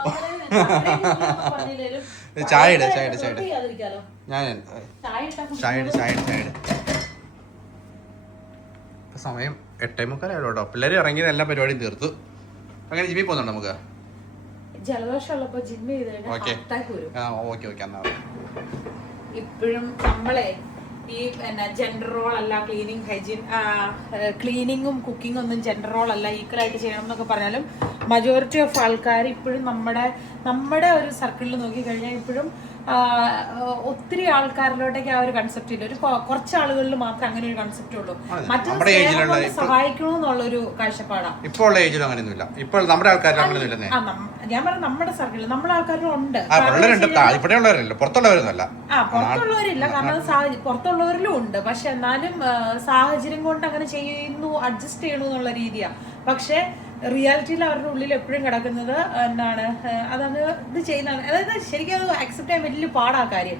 ചായ ഞാൻ ചായ സമയം 8:45 കേട്ടോ. പിള്ളേർ ഇറങ്ങിയത് എല്ലാ പരിപാടിയും തീർത്തു. അങ്ങനെ ജിമ്മിൽ പോകുന്നുണ്ടോ നമുക്ക്? ജലദോഷമുള്ളപ്പോ ജിമ്മ് ചെയ്ത് ഓക്കെ എന്നാ ഇപ്പോഴും നമ്മളെ ഈ ജെൻഡർ റോൾ അല്ല, ക്ലീനിങ്ങും കുക്കിങ്ങും ഒന്നും ജെൻഡർ റോൾ അല്ല, ഈക്വൽ ആയിട്ട് ചെയ്യണം എന്നൊക്കെ പറഞ്ഞാലും മജോറിറ്റി ഓഫ് ആൾക്കാർ ഇപ്പോഴും നമ്മുടെ ഒരു സർക്കിളിൽ നോക്കിക്കഴിഞ്ഞാൽ ഇപ്പോഴും ഒത്തിരി ആൾക്കാരിലോട്ടേക്ക് ആ ഒരു കൺസെപ്റ്റ് ഇല്ല. ഒരു കുറച്ച് ആളുകളിൽ മാത്രമേ അങ്ങനെ ഒരു കൺസെപ്റ്റ് ഉള്ളൂ. മറ്റൊരു സഹായിക്കണമെന്നുള്ളൊരു കാഴ്ചപ്പാടാണ്. ഇപ്പോൾ ഉള്ള ഏജിലും അങ്ങനെയൊന്നുമില്ല. ഇപ്പോൾ നമ്മുടെ ആൾക്കാരിൽ അങ്ങനെയൊന്നുമില്ലെന്നേ. ഞാൻ പറഞ്ഞ നമ്മുടെ സർക്കിളിൽ നമ്മുടെ ആൾക്കാരും ഉണ്ട്. പുറത്തുള്ളവരൊന്നുമല്ല. പുറത്തുള്ളവരില്ല, കാരണം പുറത്തുള്ളവരിലും ഉണ്ട്. പക്ഷെ എന്നാലും സാഹചര്യം കൊണ്ട് അങ്ങനെ ചെയ്യുന്നു, അഡ്ജസ്റ്റ് ചെയ്യണു എന്നുള്ള രീതിയാണ്. പക്ഷെ റിയാലിറ്റിയിൽ അവരുടെ ഉള്ളിൽ എപ്പോഴും കിടക്കുന്നത് എന്താണ്, അതാണ് ഇത് ചെയ്യുന്നതാണ്. അതായത് ശരിക്കും അത് അക്സെപ്റ്റ് ചെയ്യാൻ വലിയ പാടാ കാര്യം.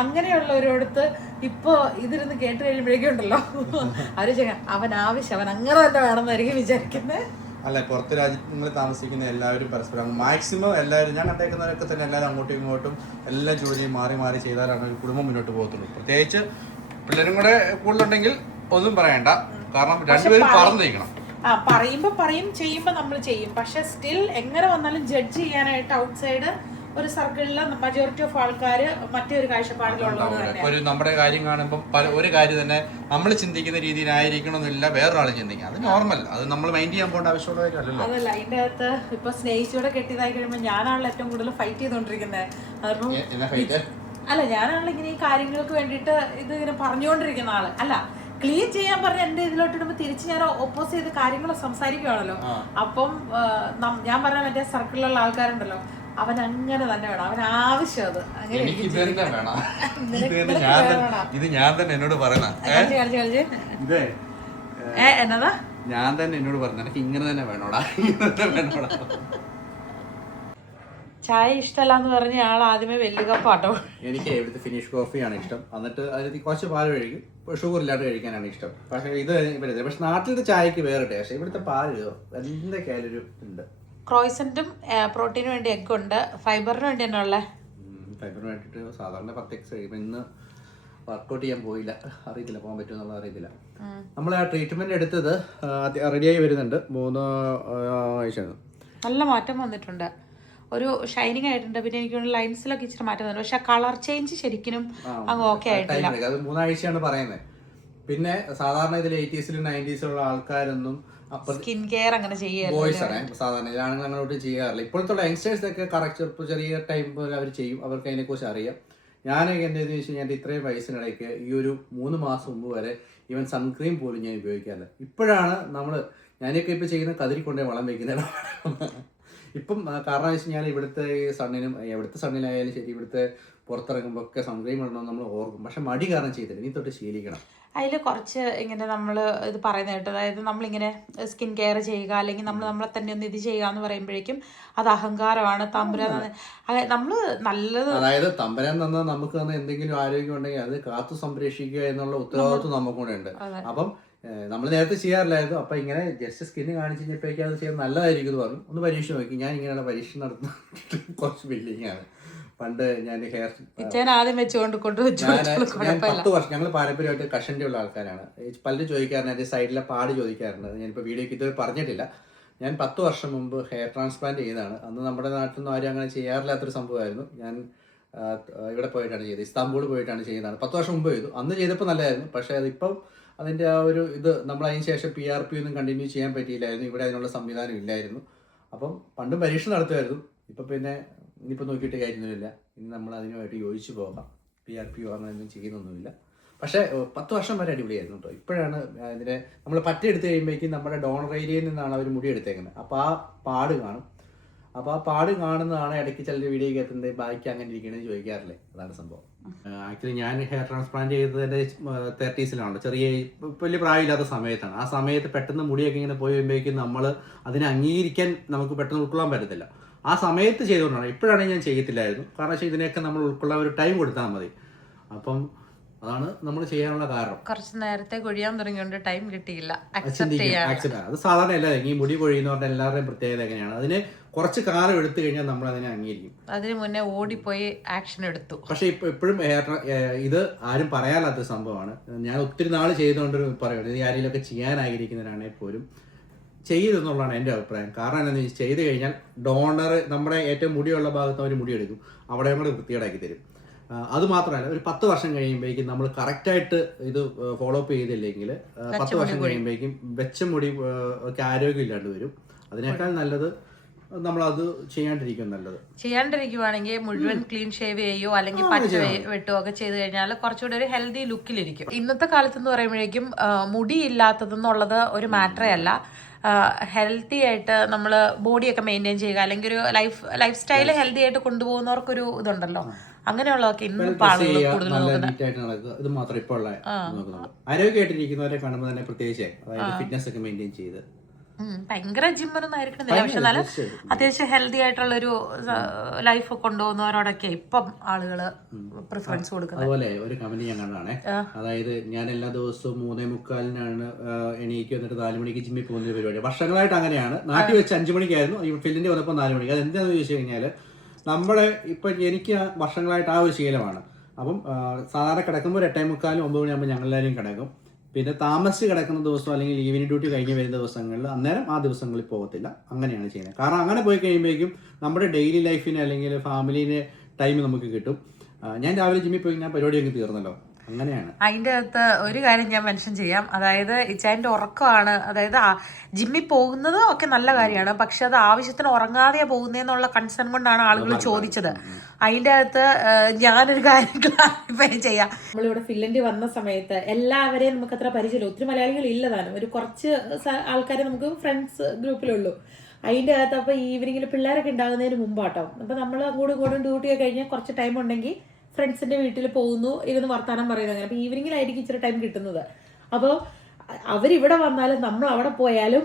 അങ്ങനെയുള്ളവരോടത്ത് ഇപ്പൊ ഇതിരുന്ന് കേട്ട് കഴിയുമ്പോഴേക്കും ഉണ്ടല്ലോ അവര് ചെയ്യാം, അവൻ അങ്ങനെ തന്നെ വേണമെന്നായിരിക്കും വിചാരിക്കുന്നത്. അല്ല, പുറത്ത് രാജ്യങ്ങളിൽ താമസിക്കുന്ന എല്ലാവരും പരസ്പരം മാക്സിമം എല്ലാവരും, ഞാൻ കണ്ടേക്കുന്നവരൊക്കെ തന്നെ എല്ലാവരും അങ്ങോട്ടും ഇങ്ങോട്ടും എല്ലാ ജോലിയും മാറി മാറി ചെയ്താലാണ് ഒരു കുടുംബം മുന്നോട്ട് പോകത്തുള്ളൂ. പ്രത്യേകിച്ച് പിള്ളേരും കൂടെ കൂടുതലുണ്ടെങ്കിൽ ഒന്നും പറയണ്ട, കാരണം രണ്ടുപേരും പറഞ്ഞു നീക്കണം. പറയുമ്പോ പറയും, ചെയ്യുമ്പോ നമ്മൾ ചെയ്യും. പക്ഷെ സ്റ്റിൽ എങ്ങനെ വന്നാലും ജഡ്ജ് ചെയ്യാനായിട്ട് ഔട്ട്സൈഡ് ഒരു സർക്കിളിലെ മജോറിറ്റി ഓഫ് ആൾക്കാര് മറ്റൊരു കാഴ്ചപ്പാടിലുള്ളത്. നമ്മുടെ കാര്യം കാണുമ്പോൾ ഒരു കാര്യം തന്നെ നമ്മൾ ചിന്തിക്കുന്ന രീതിയിലായിരിക്കണമെന്നില്ല വേറൊരാൾ ചിന്തിക്കുക. അത് നോർമൽ, അത് നമ്മൾ മൈൻഡ് ചെയ്യാൻ പോകേണ്ട ആവശ്യമുള്ള കാര്യമല്ലല്ലോ. അതല്ല, അതിന്റെ അകത്ത് ഇപ്പൊ സ്നേഹിച്ചോടെ കെട്ടിയതായി കഴിയുമ്പോൾ ഞാനാണല്ലോ ഏറ്റവും കൂടുതൽ ഫൈറ്റ് ചെയ്തോണ്ടിരിക്കുന്നത്. അല്ല, ഞാനാണല്ലോ ഇങ്ങനെ ഈ കാര്യങ്ങൾക്ക് വേണ്ടിയിട്ട് ഇത് ഇങ്ങനെ പറഞ്ഞുകൊണ്ടിരിക്കുന്ന ആള്. അല്ല, ക്ലീൻ ചെയ്യാൻ പറഞ്ഞ എന്റെ ഇതിലോട്ട് ഇടുമ്പോ തിരിച്ച് ഞാൻ ഓപ്പോസ് ചെയ്ത് കാര്യങ്ങൾ സംസാരിക്കുവാണല്ലോ. അപ്പം ഞാൻ പറഞ്ഞ മറ്റേ സർക്കിളിലുള്ള ആൾക്കാരുണ്ടല്ലോ, അവൻ അങ്ങനെ തന്നെ വേണം, അവൻ ആവശ്യം അത് അങ്ങനെ. ഇത് ഞാൻ തന്നെ എന്നോട് പറയണ എന്നതാ, ഞാൻ തന്നെ എന്നോട് പറഞ്ഞു എനിക്ക് ഇങ്ങനെ തന്നെ വേണോടാ, വേണോടാ. ചായ ഇഷ്ടമല്ലാന്ന് പറഞ്ഞ ആൾ ആദ്യമേ വലിയ കപ്പാട്ടോ. എനിക്ക് ഇവിടുത്തെ ഫിനിഷ് കോഫിയാണ് ഇഷ്ടം. എന്നിട്ട് അതിൽ കുറച്ച് പാൽ കഴിക്കും, ഷുഗർ ഇല്ലാണ്ട് കഴിക്കാനാണ് ഇഷ്ടം. പക്ഷെ ഇത് ഇവരുടെ, പക്ഷെ നാട്ടിലത്തെ ചായക്ക് വേറെ ടേസ്റ്റ്. ഇവിടുത്തെ പാല് എന്തൊക്കെ കാലറി ഉണ്ട്. ക്രോയ്സന്റും പ്രോട്ടീന് വേണ്ടി എഗ് ഉണ്ട്, ഫൈബറിന് വേണ്ടി തന്നെ ഉള്ളത്. ഫൈബറിന് വേണ്ടിയിട്ട് സാധാരണ 10 എക്സ് കഴിക്കും. ഇന്ന് വർക്കൗട്ട് ചെയ്യാൻ പോയില്ല, അറിയത്തില്ല പോകാൻ പറ്റുമോ എന്നുള്ളത് അറിയത്തില്ല. നമ്മൾ ആ ട്രീറ്റ്മെന്റ് എടുത്തത് റെഡിയായി വരുന്നുണ്ട്, 3 ആഴ്ചയാണ്. നല്ല മാറ്റം വന്നിട്ടുണ്ട്, ഒരു ഷൈനിങ് ആയിട്ടുണ്ട്. പിന്നെ എനിക്ക് ലൈൻസിലൊക്കെ ഇച്ചിരി മാറ്റം വന്നു. പക്ഷെ കളർ ചേഞ്ച് ശരിക്കും അങ്ങ് ഓക്കെ ആയിട്ടില്ല. അത് 3 ആഴ്ചയാണ് പറയുന്നത്. പിന്നെ സാധാരണ ഇതിൽ 80s 90s ആൾക്കാരൊന്നും സ്കിൻ കെയർ അങ്ങനെ ബോയ്സ് ആണ് സാധാരണ, ആണുങ്ങൾ അങ്ങോട്ട് ചെയ്യാറില്ല. ഇപ്പോഴത്തെ യങ്സ്റ്റേഴ്സ് ഒക്കെ കറക്റ്റ് ചെറിയ ടൈം പോലെ അവർ ചെയ്യും, അവർക്ക് അതിനെ കുറിച്ച് അറിയാം. ഞാനൊക്കെ എന്താണെന്ന് വെച്ച് കഴിഞ്ഞാൽ ഇത്രയും വയസ്സിനിടയ്ക്ക് ഈ ഒരു 3 മാസം മുമ്പ് വരെ ഈവൻ സൺക്രീം പോലും ഞാൻ ഉപയോഗിക്കാറില്ല. ഇപ്പോഴാണ് ഞാനൊക്കെ ഇപ്പൊ ചെയ്യുന്ന കതിരി കൊണ്ടേ വളം വയ്ക്കുന്നത്. ഇപ്പം കാരണം വെച്ച് കഴിഞ്ഞാൽ ഇവിടുത്തെ സണ്ണിലായാലും ശരി, ഇവിടുത്തെ പുറത്തിറങ്ങുമ്പോൾ ഒക്കെ സൺക്രീം ഇടണമെന്ന് നമ്മൾ ഓർക്കും. പക്ഷെ മടി കാരണം ചെയ്തില്ല, ഇനി തൊട്ട് ശീലിക്കണം. അതിൽ കുറച്ച് ഇങ്ങനെ നമ്മൾ ഇത് പറയുന്ന കേട്ടോ, അതായത് നമ്മളിങ്ങനെ സ്കിൻ കെയർ ചെയ്യുക, അല്ലെങ്കിൽ നമ്മളെ തന്നെ ഒന്ന് ഇത് ചെയ്യുക എന്ന് പറയുമ്പോഴേക്കും അത് അഹങ്കാരമാണ്. തമ്പുരാൻ നമ്മൾ നല്ലത്, അതായത് തമ്പുരാൻ തന്ന നമുക്ക് തന്നെ എന്തെങ്കിലും ആരോഗ്യം ഉണ്ടെങ്കിൽ അത് കാത്തു സംരക്ഷിക്കുക എന്നുള്ള ഉത്തരവാദിത്വം നമുക്കൂടെ ഉണ്ട്. അപ്പം നമ്മൾ നേരത്തെ ചെയ്യാറില്ലായിരുന്നു. അപ്പം ഇങ്ങനെ ജസ്റ്റ് സ്കിന്ന് കാണിച്ച് കഴിഞ്ഞപ്പോഴേക്കും അത് ചെയ്യാൻ നല്ലതായിരിക്കും എന്ന് പറഞ്ഞു. ഒന്ന് പരീക്ഷ നോക്കി. ഞാൻ ഇങ്ങനെയുള്ള പരീക്ഷ നടത്തുന്ന കുറച്ച് ബില്ലിങ്ങാണ്. പണ്ട് ഞാൻ ആദ്യം വെച്ചുകൊണ്ട് ഞാൻ 10 വർഷം, ഞങ്ങൾ പാരമ്പര്യമായിട്ട് കഷന്റെ ഉള്ള ആൾക്കാരാണ്. പലരും ചോദിക്കാറുണ്ട്, എൻ്റെ സൈഡിലെ പാട് ചോദിക്കാറുണ്ട്. ഞാനിപ്പോൾ വീഡിയോക്ക് ഇതുവരെ പറഞ്ഞിട്ടില്ല. ഞാൻ 10 വർഷം മുമ്പ് ഹെയർ ട്രാൻസ്പ്ലാന്റ് ചെയ്തതാണ്. അന്ന് നമ്മുടെ നാട്ടിൽ നിന്നും ആരും അങ്ങനെ ചെയ്യാറില്ലാത്തൊരു സംഭവമായിരുന്നു. ഞാൻ ഇവിടെ പോയിട്ടാണ് ചെയ്തത്, ഇസ്താംബൂൾ പോയിട്ടാണ് ചെയ്യുന്നതാണ്. 10 വർഷം മുമ്പ് ചെയ്തു. അന്ന് ചെയ്തപ്പോൾ നല്ലതായിരുന്നു. പക്ഷേ അതിപ്പം അതിൻ്റെ ആ ഒരു ഇത് നമ്മൾ അതിന് ശേഷം PRP ഒന്നും കണ്ടിന്യൂ ചെയ്യാൻ പറ്റിയില്ലായിരുന്നു. ഇവിടെ അതിനുള്ള സംവിധാനം ഇല്ലായിരുന്നു. അപ്പം പണ്ടും പരീക്ഷ നടത്തുമായിരുന്നു. ഇപ്പം പിന്നെ ഇനിയിപ്പോൾ നോക്കിയിട്ട് കാര്യമൊന്നുമില്ല. ഇനി നമ്മൾ അതിനുമായിട്ട് യോജിച്ച് പോകാം. PRP അങ്ങനെയൊന്നും ചെയ്യുന്നൊന്നുമില്ല. പക്ഷേ 10 വർഷം വരെ അടിപൊളിയായിരുന്നു കേട്ടോ. ഇപ്പോഴാണ് ഇതിനെ നമ്മൾ പറ്റെടുത്ത് കഴിയുമ്പോഴേക്കും നമ്മുടെ ഡോണർ ഏരിയയിൽ നിന്നാണ് അവർ മുടി എടുത്തേക്കുന്നത്. അപ്പോൾ ആ പാട് കാണും. അപ്പോൾ ആ പാട് കാണുന്നതാണ് ഇടയ്ക്ക് ചില വീഡിയോയ്ക്ക് എത്തുന്നത്. ബാക്കി അങ്ങനെ ഇരിക്കണമെന്ന് ചോദിക്കാറില്ലേ, അതാണ് സംഭവം. ആക്ച്വലി ഞാൻ ഹെയർ ട്രാൻസ്പ്ലാന്റ് ചെയ്തത് എൻ്റെ 30s ചെറിയ വലിയ പ്രായമില്ലാത്ത സമയത്താണ്. ആ സമയത്ത് പെട്ടെന്ന് മുടിയൊക്കെ ഇങ്ങനെ പോയി കഴിയുമ്പോഴേക്കും നമ്മൾ അതിനെ അംഗീകരിക്കാൻ നമുക്ക് പെട്ടെന്ന് ഉൾക്കൊള്ളാൻ പറ്റത്തില്ല. ആ സമയത്ത് ചെയ്തുകൊണ്ടാണ്. ഇപ്പോഴാണെങ്കിൽ ഞാൻ ചെയ്യത്തില്ലായിരുന്നു. കാരണം വെച്ചാൽ ഇതിനെയൊക്കെ നമ്മൾ ഉൾക്കൊള്ളാൻ ഒരു ടൈം കൊടുത്താൽ മതി. അപ്പം അതാണ് നമ്മൾ ചെയ്യാനുള്ള കാരണം. കുറച്ച് നേരത്തെ കൊഴിയാൻ തുടങ്ങിയോണ്ട് ടൈം കിട്ടിയില്ല അക്സെപ്റ്റ് ചെയ്യാൻ. അത് സാധാരണ എല്ലാവരും ഈ മുടി കൊഴിയുന്നവരുടെ എല്ലാവരുടെയും പ്രത്യേകത എങ്ങനെയാണ്, അതിന് കുറച്ച് കാലം എടുത്തു കഴിഞ്ഞാൽ നമ്മൾ അതിനെ അംഗീകരിക്കും. അതിന് മുന്നേ ഓടിപ്പോയി ആക്ഷൻ എടുത്തു. പക്ഷെ ഇപ്പൊ എപ്പോഴും ഇത് ആരും പറയാനാത്ത സംഭവമാണ്. ഞാൻ ഒത്തിരി നാൾ ചെയ്തുകൊണ്ട് പറയുന്നത്, ഈ ആരെങ്കിലുമൊക്കെ ചെയ്യാൻ ആഗ്രഹിക്കുന്നവരാണെങ്കിൽ പോലും ചെയ്തെന്നുള്ളതാണ് എൻ്റെ അഭിപ്രായം. കാരണം എന്താണെന്ന് വെച്ചാൽ ചെയ്ത് കഴിഞ്ഞാൽ ഡോണർ നമ്മുടെ ഏറ്റവും മുടിയുള്ള ഭാഗത്ത് അവർ മുടിയെടുക്കും, അവിടെ നമ്മൾ വൃത്തികേടാക്കി തരും. അത് മാത്രമല്ല, ഒരു 10 വർഷം കഴിയുമ്പോഴേക്കും നമ്മൾ കറക്റ്റായിട്ട് ഇത് ഫോളോ അപ്പ് ചെയ്തില്ലെങ്കിൽ 10 വർഷം കഴിയുമ്പോഴേക്കും വെച്ച മുടി ഒക്കെ ആരോഗ്യം ഇല്ലാണ്ട് വരും. അതിനേക്കാൾ നല്ലത് നമ്മളത് ചെയ്യാണ്ടിരിക്കും നല്ലത്. ചെയ്യാണ്ടിരിക്കുവാണെങ്കിൽ മുഴുവൻ ക്ലീൻ ഷേവ് ചെയ്യോ അല്ലെങ്കിൽ പച്ച വെട്ടുകയോ ഒക്കെ ചെയ്ത് കഴിഞ്ഞാൽ കുറച്ചുകൂടി ഒരു ഹെൽത്തി ലുക്കിലിരിക്കും. ഇന്നത്തെ കാലത്തെന്ന് പറയുമ്പോഴേക്കും മുടി ഇല്ലാത്തതെന്നുള്ളത് ഒരു മാറ്ററേ അല്ല. ഹെൽത്തി ആയിട്ട് നമ്മൾ ബോഡിയൊക്കെ മെയിൻറ്റെയിൻ ചെയ്യുക, അല്ലെങ്കിൽ ഒരു ലൈഫ് സ്റ്റൈൽ ഹെൽത്തി ആയിട്ട് കൊണ്ടുപോകുന്നവർക്കൊരു ഇതുണ്ടല്ലോ, അങ്ങനെയുള്ളതൊക്കെ ഇന്നും ആളുകൾ കൂടുതൽ നോക്കുന്നത്. ഇത് മാത്രം ഇപ്പോൾ ഉള്ള ആരോഗ്യമായിട്ടിരിക്കുന്നവരെ കാണുമ്പോൾ തന്നെ പ്രത്യേകിച്ച് ഫിറ്റ്നസ് ഒക്കെ മെയിൻറ്റെയിൻ ചെയ്ത് ഭയങ്കര ജിമ്മൊന്നും ആയിരിക്കണമെന്നില്ല, പക്ഷെ എന്നാലും അത്യാവശ്യം ഹെൽത്തി ആയിട്ടുള്ളൊരു ലൈഫ് കൊണ്ടുപോകുന്നവരോടൊക്കെ ഇപ്പം ആളുകള് പ്രിഫറൻസ് കൊടുക്കുന്നത്. അതുപോലെ ഒരു കമന്റ് ഞാൻ കണ്ടാണേ, അതായത് ഞാൻ എല്ലാ ദിവസവും 3:45 എണീക്കും, എന്നിട്ട് 4 മണിക്ക് ജിമ്മിൽ പോകുന്ന ഒരു പരിപാടി. വർഷങ്ങളായിട്ട് അങ്ങനെയാണ്. നാട്ടിൽ വെച്ച് 5 മണിക്കായിരുന്നു, ഈ ഫീൽഡിന്റെ വന്നപ്പോൾ 4 മണിക്ക്. അതെന്താണെന്ന് ചോദിച്ചു കഴിഞ്ഞാൽ, നമ്മുടെ ഇപ്പം എനിക്ക് വർഷങ്ങളായിട്ട് ആ ഒരു ശീലമാണ്. അപ്പം സാധാരണ കിടക്കുമ്പോൾ 8:45 9 മണിയാകുമ്പോൾ ഞങ്ങളെല്ലാവരും കിടക്കും. പിന്നെ താമസിച്ച് കിടക്കുന്ന ദിവസം അല്ലെങ്കിൽ ഈവനിങ് ഡ്യൂട്ടി കഴിഞ്ഞ് വരുന്ന ദിവസങ്ങളിൽ അന്നേരം ആ ദിവസങ്ങളിൽ പോകത്തില്ല. അങ്ങനെയാണ് ചെയ്യുന്നത്. കാരണം അങ്ങനെ പോയി കഴിയുമ്പോഴേക്കും നമ്മുടെ ഡെയിലി ലൈഫിന് അല്ലെങ്കിൽ ഫാമിലിന് ടൈം നമുക്ക് കിട്ടും. ഞാൻ രാവിലെ ജിമ്മിൽ പോയി ഞാൻ പരിപാടി അങ്ങ് തീർന്നല്ലോ, അങ്ങനെയാണ്. അതിൻ്റെ അകത്ത് ഒരു കാര്യം ഞാൻ മെൻഷൻ ചെയ്യാം, അതായത് ഇച്ചായൻ്റെ ഉറക്കമാണ്. അതായത് ജിമ്മിൽ പോകുന്നത് ഒക്കെ നല്ല കാര്യമാണ്, പക്ഷെ അത് ആവശ്യത്തിന് ഉറങ്ങാതെയാണ് പോകുന്നതെന്നുള്ള കൺസേൺ കൊണ്ടാണ് ആളുകൾ ചോദിച്ചത്. അതിൻ്റെ അകത്ത് ഞാനൊരു കാര്യം ക്ലാരിഫൈ ചെയ്യാം. നമ്മളിവിടെ ഫിൻലൻഡിൽ വന്ന സമയത്ത് എല്ലാവരെയും നമുക്ക് അത്ര പരിചയമില്ല, ഒത്തിരി മലയാളികൾ ഇല്ലതാനും, ഒരു കുറച്ച് ആൾക്കാരെ നമുക്ക് ഫ്രണ്ട്സ് ഗ്രൂപ്പിലുള്ളൂ. അതിൻ്റെ അകത്ത് അപ്പോൾ ഈവനിങ്ങിൽ പിള്ളേരൊക്കെ ഉണ്ടാകുന്നതിന് മുമ്പാട്ടോ. അപ്പോൾ നമ്മൾ അങ്ങോട്ടും ഇങ്ങോട്ടും ഡ്യൂട്ടിയൊക്കെ കഴിഞ്ഞാൽ കുറച്ച് ടൈം ഉണ്ടെങ്കിൽ ഫ്രണ്ട്സിന്റെ വീട്ടിൽ പോകുന്നു, ഇരുന്ന് വർത്താനം പറയുന്നത്. അങ്ങനെ അപ്പോൾ ഈവനിങ്ങിലായിരിക്കും ഇച്ചിരി ടൈം കിട്ടുന്നത്. അപ്പോൾ അവരിവിടെ വന്നാലും നമ്മൾ അവിടെ പോയാലും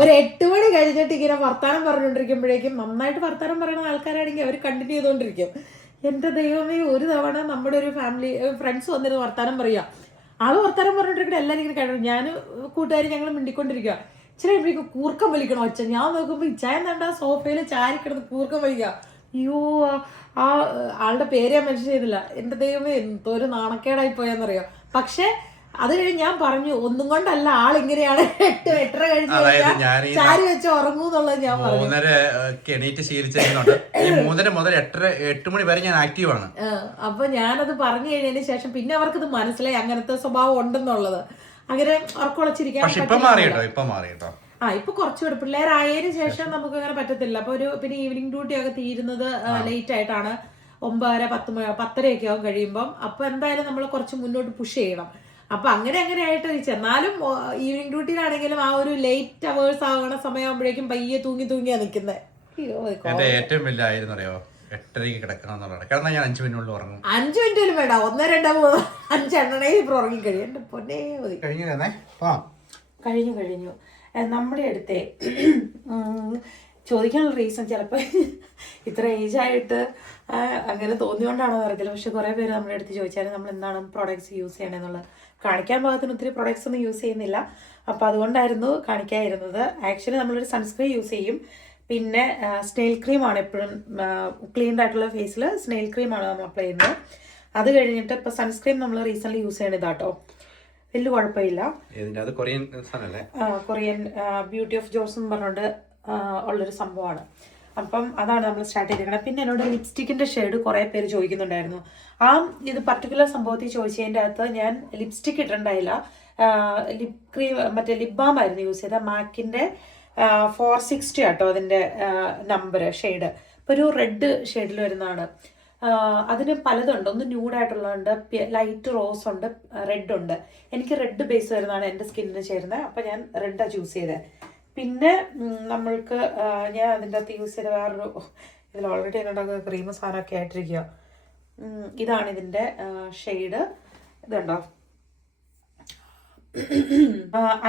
ഒരു 8 മണി കഴിഞ്ഞിട്ട് ഇങ്ങനെ വർത്താനം പറഞ്ഞുകൊണ്ടിരിക്കുമ്പോഴേക്കും, നന്നായിട്ട് വർത്താനം പറയുന്ന ആൾക്കാരാണെങ്കിൽ അവർ കണ്ടിന്യൂ ചെയ്തുകൊണ്ടിരിക്കും. എൻ്റെ ദൈവമേ, ഒരു തവണ നമ്മുടെ ഒരു ഫാമിലി ഫ്രണ്ട്സ് വന്നിരുന്ന് വർത്താനം പറയുക, ആള് വർത്താനം പറഞ്ഞുകൊണ്ടിരിക്കട്ടെ, എല്ലാവരും ഇങ്ങനെ കഴിയും. ഞാൻ കൂട്ടുകാർ ഞങ്ങൾ മിണ്ടിക്കൊണ്ടിരിക്കുക. ഇച്ചിരി കഴിയുമ്പോഴേക്കും കൂർക്കം വലിക്കണം ഒച്ച. ഞാൻ നോക്കുമ്പോൾ ഇച്ചായ എന്താ സോഫയിൽ ചാരിക്കിടന്ന് കൂർക്കം വലിക്കുക. അയ്യോ, ആ ആളുടെ പേര് ഞാൻ മെൻഷൻ ചെയ്തില്ല. എൻ്റെ ദൈവമേ, എന്തോ ഒരു നാണക്കേടായി പോയെന്നറിയാം. പക്ഷെ അത് കഴിഞ്ഞ് ഞാൻ പറഞ്ഞു, ഒന്നും കൊണ്ടല്ല ആളിങ്ങനെയാണ്, 8-8:30 കഴിഞ്ഞ് ചാരി വെച്ച് ഉറങ്ങൂന്നുള്ളത് ഞാൻ പറഞ്ഞു. 3:30 ശീലിച്ചിരുന്നുണ്ട്. 3:30 മുതൽ 8 മണി വരെ ഞാൻ ആക്റ്റീവ് ആണ്. അപ്പൊ ഞാനത് പറഞ്ഞു കഴിഞ്ഞതിന് ശേഷം പിന്നെ അവർക്കത് മനസ്സിലായി അങ്ങനത്തെ സ്വഭാവം ഉണ്ടെന്നുള്ളത്. അങ്ങനെ ഉറക്കുളച്ചിരിക്കാൻ ഇപ്പൊ കുറച്ചുകൂടെ പിള്ളേരായതിനു ശേഷം നമുക്ക് അങ്ങനെ പറ്റത്തില്ല. അപ്പൊ പിന്നെ ഈവനിങ് ഡ്യൂട്ടി ഒക്കെ തീരുന്നത് ലേറ്റ് ആയിട്ടാണ്, 9:30 10:30 ആവും കഴിയുമ്പം. അപ്പൊ എന്തായാലും നമ്മൾ കുറച്ച് മുന്നോട്ട് പുഷ് ചെയ്യണം. അപ്പൊ അങ്ങനെ ആയിട്ട് ചെന്നാലും ഈവനിങ് ഡ്യൂട്ടിയിലാണെങ്കിലും ആ ഒരു ലേറ്റ് അവേഴ്സ് ആവണ സമയമാകുമ്പോഴേക്കും പയ്യെ തൂങ്ങിയാ നിൽക്കുന്നത്. ഏറ്റവും വലിയ ആയിരുന്നു അറിയോ, 8:30 കിടക്കണം എന്നുള്ളത്. കിടന്നാൽ ഞാൻ 5 മിനിറ്റുള്ളിൽ ഉറങ്ങും. 5 മിനിറ്റിലും വേണ്ട, 1 2 3 5 എണ്ണേ ഇപ്പൊ ഉറങ്ങി കഴിയും. പൊന്നേ കഴിഞ്ഞു. നമ്മുടെ അടുത്തെ ചോദിക്കാനുള്ള റീസൺ ചിലപ്പോൾ ഇത്ര ഏജായിട്ട് അങ്ങനെ തോന്നിയോണ്ടാണോ അറിയത്തില്ല, പക്ഷെ കുറേ പേര് നമ്മുടെ അടുത്ത് ചോദിച്ചാലും നമ്മൾ എന്താണ് പ്രോഡക്റ്റ്സ് യൂസ് ചെയ്യണമെന്നുള്ളത്. കാണിക്കാൻ പാകത്തിന് ഒത്തിരി പ്രോഡക്റ്റ്സ് ഒന്നും യൂസ് ചെയ്യുന്നില്ല, അപ്പോൾ അതുകൊണ്ടായിരുന്നു കാണിക്കാതിരുന്നത്. ആക്ച്വലി നമ്മളൊരു സൺസ്ക്രീൻ യൂസ് ചെയ്യും, പിന്നെ സ്നെയിൽ ക്രീമാണ് എപ്പോഴും ക്ലീൻഡ് ആയിട്ടുള്ള ഫേസിൽ സ്നെയിൽ ക്രീമാണ് നമ്മൾ അപ്ലൈ ചെയ്യുന്നത്. അത് കഴിഞ്ഞിട്ട് ഇപ്പോൾ സൺസ്ക്രീൻ നമ്മൾ റീസെൻ്റ്ലി യൂസ് ചെയ്യണത് കേട്ടോ, വലിയ കുഴപ്പമില്ല. കൊറിയൻ ബ്യൂട്ടി ഓഫ് ജോസ് എന്ന് പറഞ്ഞുകൊണ്ട് ഉള്ളൊരു സംഭവമാണ്. അപ്പം അതാണ് നമ്മൾ സ്റ്റാർട്ട് ചെയ്തിരിക്കുന്നത്. പിന്നെ എന്നോട് ലിപ്സ്റ്റിക്കിൻ്റെ ഷെയ്ഡ് കുറേ പേര് ചോദിക്കുന്നുണ്ടായിരുന്നു. ഇത് പർട്ടിക്കുലർ സംഭവത്തിൽ ചോദിച്ചതിൻ്റെ അകത്ത് ഞാൻ ലിപ്സ്റ്റിക്ക് ഇട്ടിട്ടുണ്ടായില്ല, ലിപ് ക്രീം മറ്റേ ലിപ് ബാം ആയിരുന്നു യൂസ് ചെയ്തത്. മാക്കിൻ്റെ 460 ആട്ടോ അതിൻ്റെ നമ്പർ ഷെയ്ഡ്. ഇപ്പോൾ ഒരു റെഡ് ഷെയ്ഡിൽ വരുന്നതാണ്. അതിന് പലതുണ്ട്, ഒന്ന് ന്യൂഡായിട്ടുള്ളതുണ്ട്, ലൈറ്റ് റോസ് ഉണ്ട്, റെഡ് ഉണ്ട്. എനിക്ക് റെഡ് ബേസ് വരുന്നതാണ് എൻ്റെ സ്കിന്നിന് ചേരുന്നത്, അപ്പോൾ ഞാൻ റെഡാണ് ചൂസ് ചെയ്തത്. പിന്നെ നമ്മൾക്ക് ഞാൻ അതിൻ്റെ അകത്ത് യൂസ് ചെയ്ത വേറൊരു, ഇതിൽ ഓൾറെഡി എന്നോടൊക്കെ ക്രീം സാധനമൊക്കെ ആയിട്ടിരിക്കുക. ഇതാണ് ഇതിൻ്റെ ഷെയ്ഡ്, ഇതുണ്ടോ.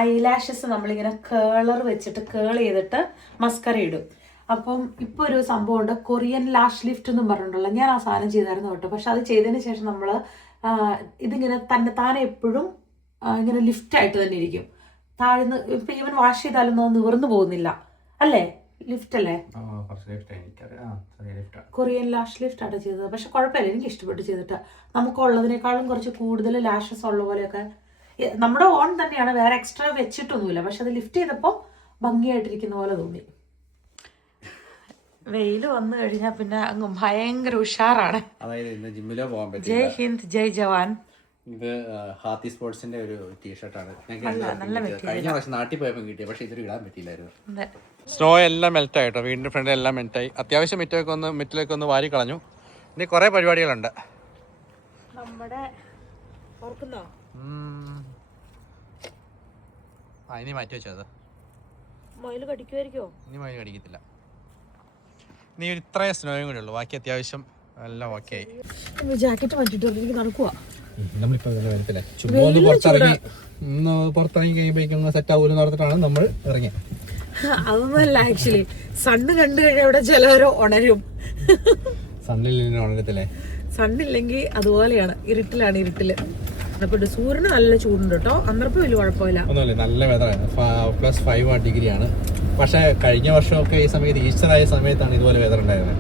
ഐലാഷസ് നമ്മളിങ്ങനെ കേളർ വെച്ചിട്ട് കേൾ ചെയ്തിട്ട് മസ്കറ ഇടും. അപ്പം ഇപ്പോൾ ഒരു സംഭവമുണ്ട്, കൊറിയൻ ലാഷ് ലിഫ്റ്റ് എന്നും പറഞ്ഞിട്ടുള്ള, ഞാൻ ആ സാധനം ചെയ്തായിരുന്നു കേട്ടോ. പക്ഷെ അത് ചെയ്തതിന് ശേഷം നമ്മൾ ഇതിങ്ങനെ താനെ എപ്പോഴും ഇങ്ങനെ ലിഫ്റ്റായിട്ട് തന്നെ ഇരിക്കും. താഴ്ന്ന് ഇപ്പം ഈവൻ വാഷ് ചെയ്താലൊന്നും അത് നിവർന്നു പോകുന്നില്ല അല്ലേ? ലിഫ്റ്റ് അല്ലേ? കൊറിയൻ ലാഷ് ലിഫ്റ്റ് ആണ് ചെയ്തത്. പക്ഷെ കുഴപ്പമില്ല, എനിക്ക് ഇഷ്ടപ്പെട്ട് ചെയ്തിട്ട്. നമുക്കുള്ളതിനേക്കാളും കുറച്ച് കൂടുതൽ ലാഷസ് ഉള്ള പോലെയൊക്കെ നമ്മുടെ ഓൺ തന്നെയാണ്, വേറെ എക്സ്ട്രാ വെച്ചിട്ടൊന്നുമില്ല. പക്ഷെ അത് ലിഫ്റ്റ് ചെയ്തപ്പോൾ ഭംഗിയായിട്ടിരിക്കുന്ന പോലെ തോന്നി. വെയിൽ വന്നു കഴിഞ്ഞാൽ പിന്നെ അങ്ങ് ഭയങ്കര ഉഷാറാണ്. അതായത് ഇന്ന് ജിമ്മിലോ പോകാൻ പറ്റും. ജയ് ഹിന്ദ് ജയ് ജവാൻ. ഇത് ഹാത്തി സ്പോർട്സിന്റെ ഒരു ടീഷർട്ടാണ്. കഴിഞ്ഞ പ്രാവശ്യം നാട്ടിൽ പോയപ്പോൾ കിട്ടിയത്, പക്ഷെ ഇതൊരു ഇടാൻ പറ്റിയില്ലായിരുന്നു. സ്നോ എല്ലാം മെൽറ്റ് ആയിട്ടോ, വീടിന്റെ ഫ്രണ്ട് എല്ലാം മെൽറ്റായി. അത്യാവശ്യം മിറ്റിലേക്ക് ഒന്ന് വാരി കളഞ്ഞു. ഇനി കുറെ പരിപാടികളുണ്ട്. നമ്മുടെ ഇനി മാറ്റി വെച്ചത് മൊയിൽ കടിക്കുമായിരിക്കോ? ഇനി മൊയിൽ കടിക്കത്തില്ല. നീ ഇത്രയും സ്നോയും കൂടെ ഉള്ളു, ബാക്കി അത്യാവശ്യം എല്ലാം ഓക്കെ ആയി. ജാക്കറ്റ് മാറ്റിട്ട് നടക്കുവാ. നമ്മളിപ്പോ വരത്തില്ലേ, ചുമ്മാ ഒന്ന് പുറത്തിറങ്ങി കഴിയുമ്പോഴേക്കും സെറ്റ് ആവൂലെന്ന് പറഞ്ഞിട്ടാണ് നമ്മൾ ഇറങ്ങിയത്. അതൊന്നുമല്ല, ആക്ച്വലി സണ്ണ് കണ്ടു കഴിഞ്ഞാൽ ഇവിടെ ചിലവരോ ഉണരും. സണ്ണില്ലെങ്കിൽ ഉണരത്തില്ലേ? സണ്ണില്ലെങ്കിൽ അതുപോലെയാണ്, ഇരുട്ടില്. അപ്പൊ സൂര്യന് നല്ല ചൂടുണ്ട് കേട്ടോ. അന്നേരപ്പം വലിയ കുഴപ്പമില്ല, ഒന്നുമില്ല, നല്ല വെതറാണ്. +5 ഡിഗ്രിയാണ്. പക്ഷെ കഴിഞ്ഞ വർഷമൊക്കെ ഈ സമയത്ത് ഈസ്റ്റർ ആയ സമയത്താണ് ഇതുപോലെ വെതർ ഉണ്ടായിരുന്നത്.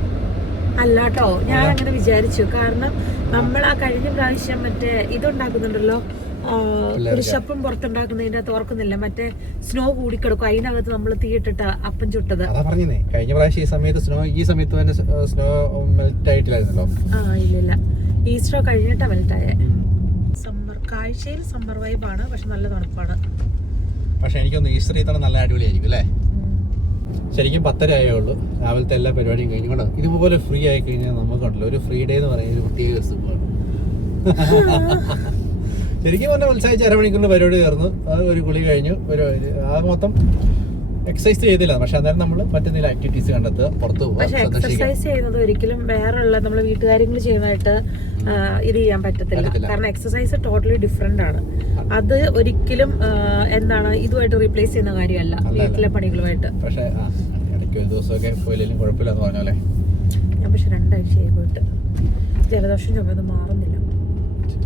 അല്ല കേട്ടോ, ഞാൻ അങ്ങനെ വിചാരിച്ചു. കാരണം നമ്മൾ ആ കഴിഞ്ഞ പ്രാവശ്യം മറ്റേ ഇതുണ്ടാക്കുന്നുണ്ടല്ലോ, പുരുഷപ്പം പുറത്തുണ്ടാക്കുന്നതിന്റെ അകത്ത് ഓർക്കുന്നില്ല, മറ്റേ സ്നോ കൂടിക്കിടക്കും, അതിനകത്ത് നമ്മൾ തീയിട്ടിട്ട് അപ്പം ചുട്ടത്. അതാ പറഞ്ഞേ, കഴിഞ്ഞ പ്രാവശ്യം ഈ സമയത്ത് തന്നെ സ്നോ മെൽറ്റ് ആയിട്ടില്ലായിരുന്നല്ലോ. ഇല്ല, ഈസ്റ്റർ കഴിഞ്ഞിട്ടാ മെൽറ്റായേ. കാഴ്ചയിൽ സമ്മർ വൈബാണ്, പക്ഷെ നല്ല തണുപ്പാണ്. പക്ഷെ എനിക്കൊന്ന് ഈസ്റ്റർ ഇത്തവണ നല്ല അടിപൊളിയായിരിക്കും അല്ലേ? ശരിക്കും 10:30 ആയേ ഉള്ളൂ. രാവിലത്തെ എല്ലാ പരിപാടിയും കഴിഞ്ഞുകൊണ്ട് ഇതുപോലെ ഫ്രീ ആയി കഴിഞ്ഞാൽ നമുക്കുണ്ടല്ലോ ഒരു ഫ്രീ ഡേ എന്ന് പറയുന്നത് ഒരു പ്രത്യേക സുഖമാണ്. ശരിക്കും പറഞ്ഞാൽ ഉത്സാഹിച്ച് അരമണിക്കൂറിന് പരിപാടി തീർന്നു, ഒരു കുളി കഴിഞ്ഞു, മൊത്തം എക്സസൈസ് ചെയ്തില്ല. പക്ഷെ അന്നേരം നമ്മൾ മറ്റെന്തെങ്കിലും ആക്ടിവിറ്റീസ് കണ്ടെത്തുക, പുറത്ത് പോകുക. എക്സസൈസ് ചെയ്യുന്നത് ഒരിക്കലും വേറെയുള്ള നമ്മളെ വീട്ടുകാര്യങ്ങൾ ചെയ്യുന്നതായിട്ട് ഇത് ചെയ്യാൻ പറ്റത്തില്ല. കാരണം എക്സസൈസ് ടോട്ടലി ഡിഫറെന്റ് ആണ്. അത് ഒരിക്കലും എന്താണ് ഇതുമായിട്ട് റീപ്ലേസ് ചെയ്യുന്ന കാര്യമല്ല, വീട്ടിലെ പണികളുമായിട്ട്. പക്ഷെ ഇടയ്ക്ക് ഒരു ദിവസമൊക്കെ പോയില്ലെങ്കിലും കുഴപ്പമില്ലെന്ന് പറഞ്ഞാലേ. ഞാൻ പക്ഷെ 2 ആഴ്ചയായി പോയിട്ട് ജലദോഷം ചുമത് മാറുന്നില്ല.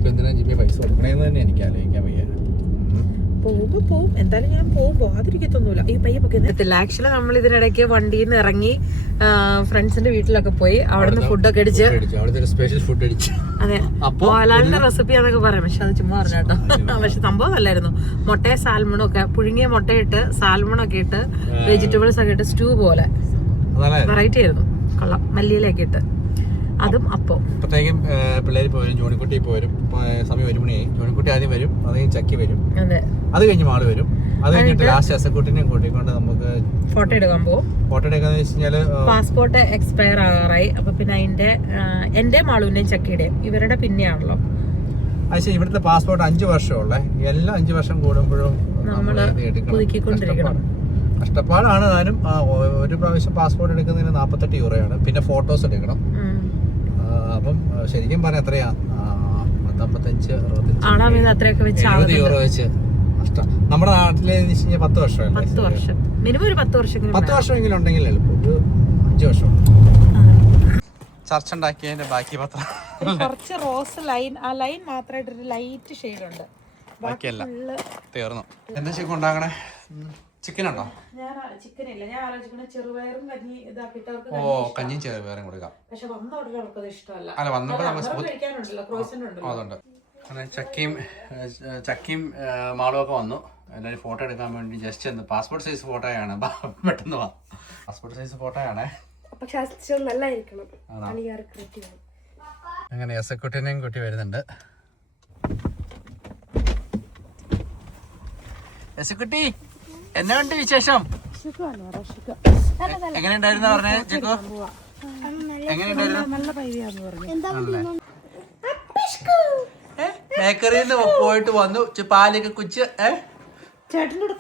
എന്തിനാ ജിമ്മി പൈസ കൊടുക്കണേന്ന് തന്നെ എനിക്ക് ആലോചിക്കാൻ വയ്യ. പോവും, എന്തായാലും ഞാൻ പോകാതിരിക്കത്തൊന്നുമില്ല. ഈ പയ്യൊക്കെ എത്തില്ല. ആക്ച്വലി നമ്മൾ ഇതിനിടയ്ക്ക് വണ്ടിയിൽ നിന്ന് ഇറങ്ങി ഫ്രണ്ട്സിന്റെ വീട്ടിലൊക്കെ പോയി അവിടുന്ന് ഫുഡൊക്കെ അടിച്ച് സ്പെഷ്യൽ ഫുഡ് അടിച്ചു. അതെ, മോഹൻലാലിന്റെ റെസിപ്പി എന്നൊക്കെ പറയാം, പക്ഷെ അത് ചുമ്മാ പറഞ്ഞു കേട്ടോ. പക്ഷെ സംഭവം നല്ലായിരുന്നു. മുട്ടയും സാൽമണും ഒക്കെ, പുഴുങ്ങിയ മുട്ടയിട്ട് സാൽമണൊക്കെ ഇട്ട് വെജിറ്റബിൾസ് ഒക്കെ ഇട്ട് സ്റ്റൂ പോലെ വെറൈറ്റി ആയിരുന്നു. കൊള്ളാം, മല്ലിയിലൊക്കെ ഇട്ട്. അതും അപ്പം അപ്പോഴത്തേക്കും പിള്ളേർ പോരും, ജോണിക്കുട്ടി പോരും. സമയം 1 മണിയായി. ജോണിക്കുട്ടി ആദ്യം വരും, അത് കഴിഞ്ഞ് ചക്കി വരും, അത് കഴിഞ്ഞ് മാള് വരും, അത് കഴിഞ്ഞിട്ട് ലാസ്റ്റ് അസക്കുട്ടിനെയും കൂട്ടിക്കൊണ്ട് നമുക്ക് ഫോട്ടോ എടുക്കാൻ പോകും. ഫോട്ടോ എടുക്കാന്ന് വെച്ച് കഴിഞ്ഞാല് പാസ്പോർട്ട് എക്സ്പയർ ആകാറായി. അപ്പൊ പിന്നെ അതിന്റെ എന്റെ മാളുവിന്റെയും ചക്കിയുടെയും ഇവരുടെ പിന്നെയാണല്ലോ. പക്ഷേ ഇവിടുത്തെ പാസ്പോർട്ട് 5 വർഷമുള്ളേ. എല്ലാം 5 വർഷം കൂടുമ്പോഴും നമ്മള് പുതുക്കിക്കൊണ്ടിരിക്കണം. കഷ്ടപ്പാടാണ്. താനും ഒരു പ്രാവശ്യം പാസ്പോർട്ട് എടുക്കുന്നതിന് 48 യൂറോയാണ്. പിന്നെ ഫോട്ടോസ് എടുക്കണം. അപ്പം ശരിക്കും പറഞ്ഞാൽ എത്രയാ, 55 60 യൂറോ വെച്ച് നഷ്ടം. നമ്മുടെ നാട്ടിലെ 10 വർഷമല്ലേ? 10 വർഷം മിനിമം, ഒരു 10 വർഷമെങ്കിലും ഉണ്ടെങ്കിൽ എളുപ്പം. ഒരു 5 വർഷം ചർച്ച ഉണ്ടാക്കിയതിന്റെ ബാക്കി പത്രം കുറച്ച് റോസ് ലൈൻ, ആ ലൈൻ മാത്രമായിട്ടൊരു ലൈറ്റ് ഷെയ്ഡ് ഉണ്ട്, ബാക്കിയല്ല തീർന്നു. എന്താ ചിക്കൻ ഉണ്ടാക്കണേ? ചിക്കൻ ഉണ്ടോ? ഞാൻ ചിക്കൻ ഇല്ല, ഞാൻ ആലോചിക്കുന്നത് ചെറുപയറും കഞ്ഞി ഇതാക്കിയിട്ട് അവർക്ക്. കഞ്ഞിയും ചെറുപയറും കൊടുക്കാം. പക്ഷെ വന്ന ഉടനെ അവർക്കത് ഇഷ്ടമല്ല. അല്ല, വന്നപ്പോൾ അതുണ്ട്. ചക്കയും മാളും ഒക്കെ വന്നു. എല്ലാവരും ഫോട്ടോ എടുക്കാൻ വേണ്ടി ജസ്റ്റ് ഒന്ന് പാസ്പോർട്ട് സൈസ് ഫോട്ടോയാണ്. പെട്ടെന്ന് പാസ്പോർട്ട് സൈസ് ഫോട്ടോയാണേ. അങ്ങനെ എസക്കുട്ടിനെയും കൂട്ടി വരുന്നുണ്ട്. എസക്കുട്ടി, എന്നാ ഉണ്ട് വിശേഷം? എങ്ങനെയുണ്ടായിരുന്നു പറഞ്ഞേ ചെക്കോ? എങ്ങനെയുണ്ടായിരുന്നു? ബേക്കറിയിൽ നിന്ന് പോയിട്ട് വന്നു, പാലൊക്കെ കുച്ച് ചേട്ടനോട്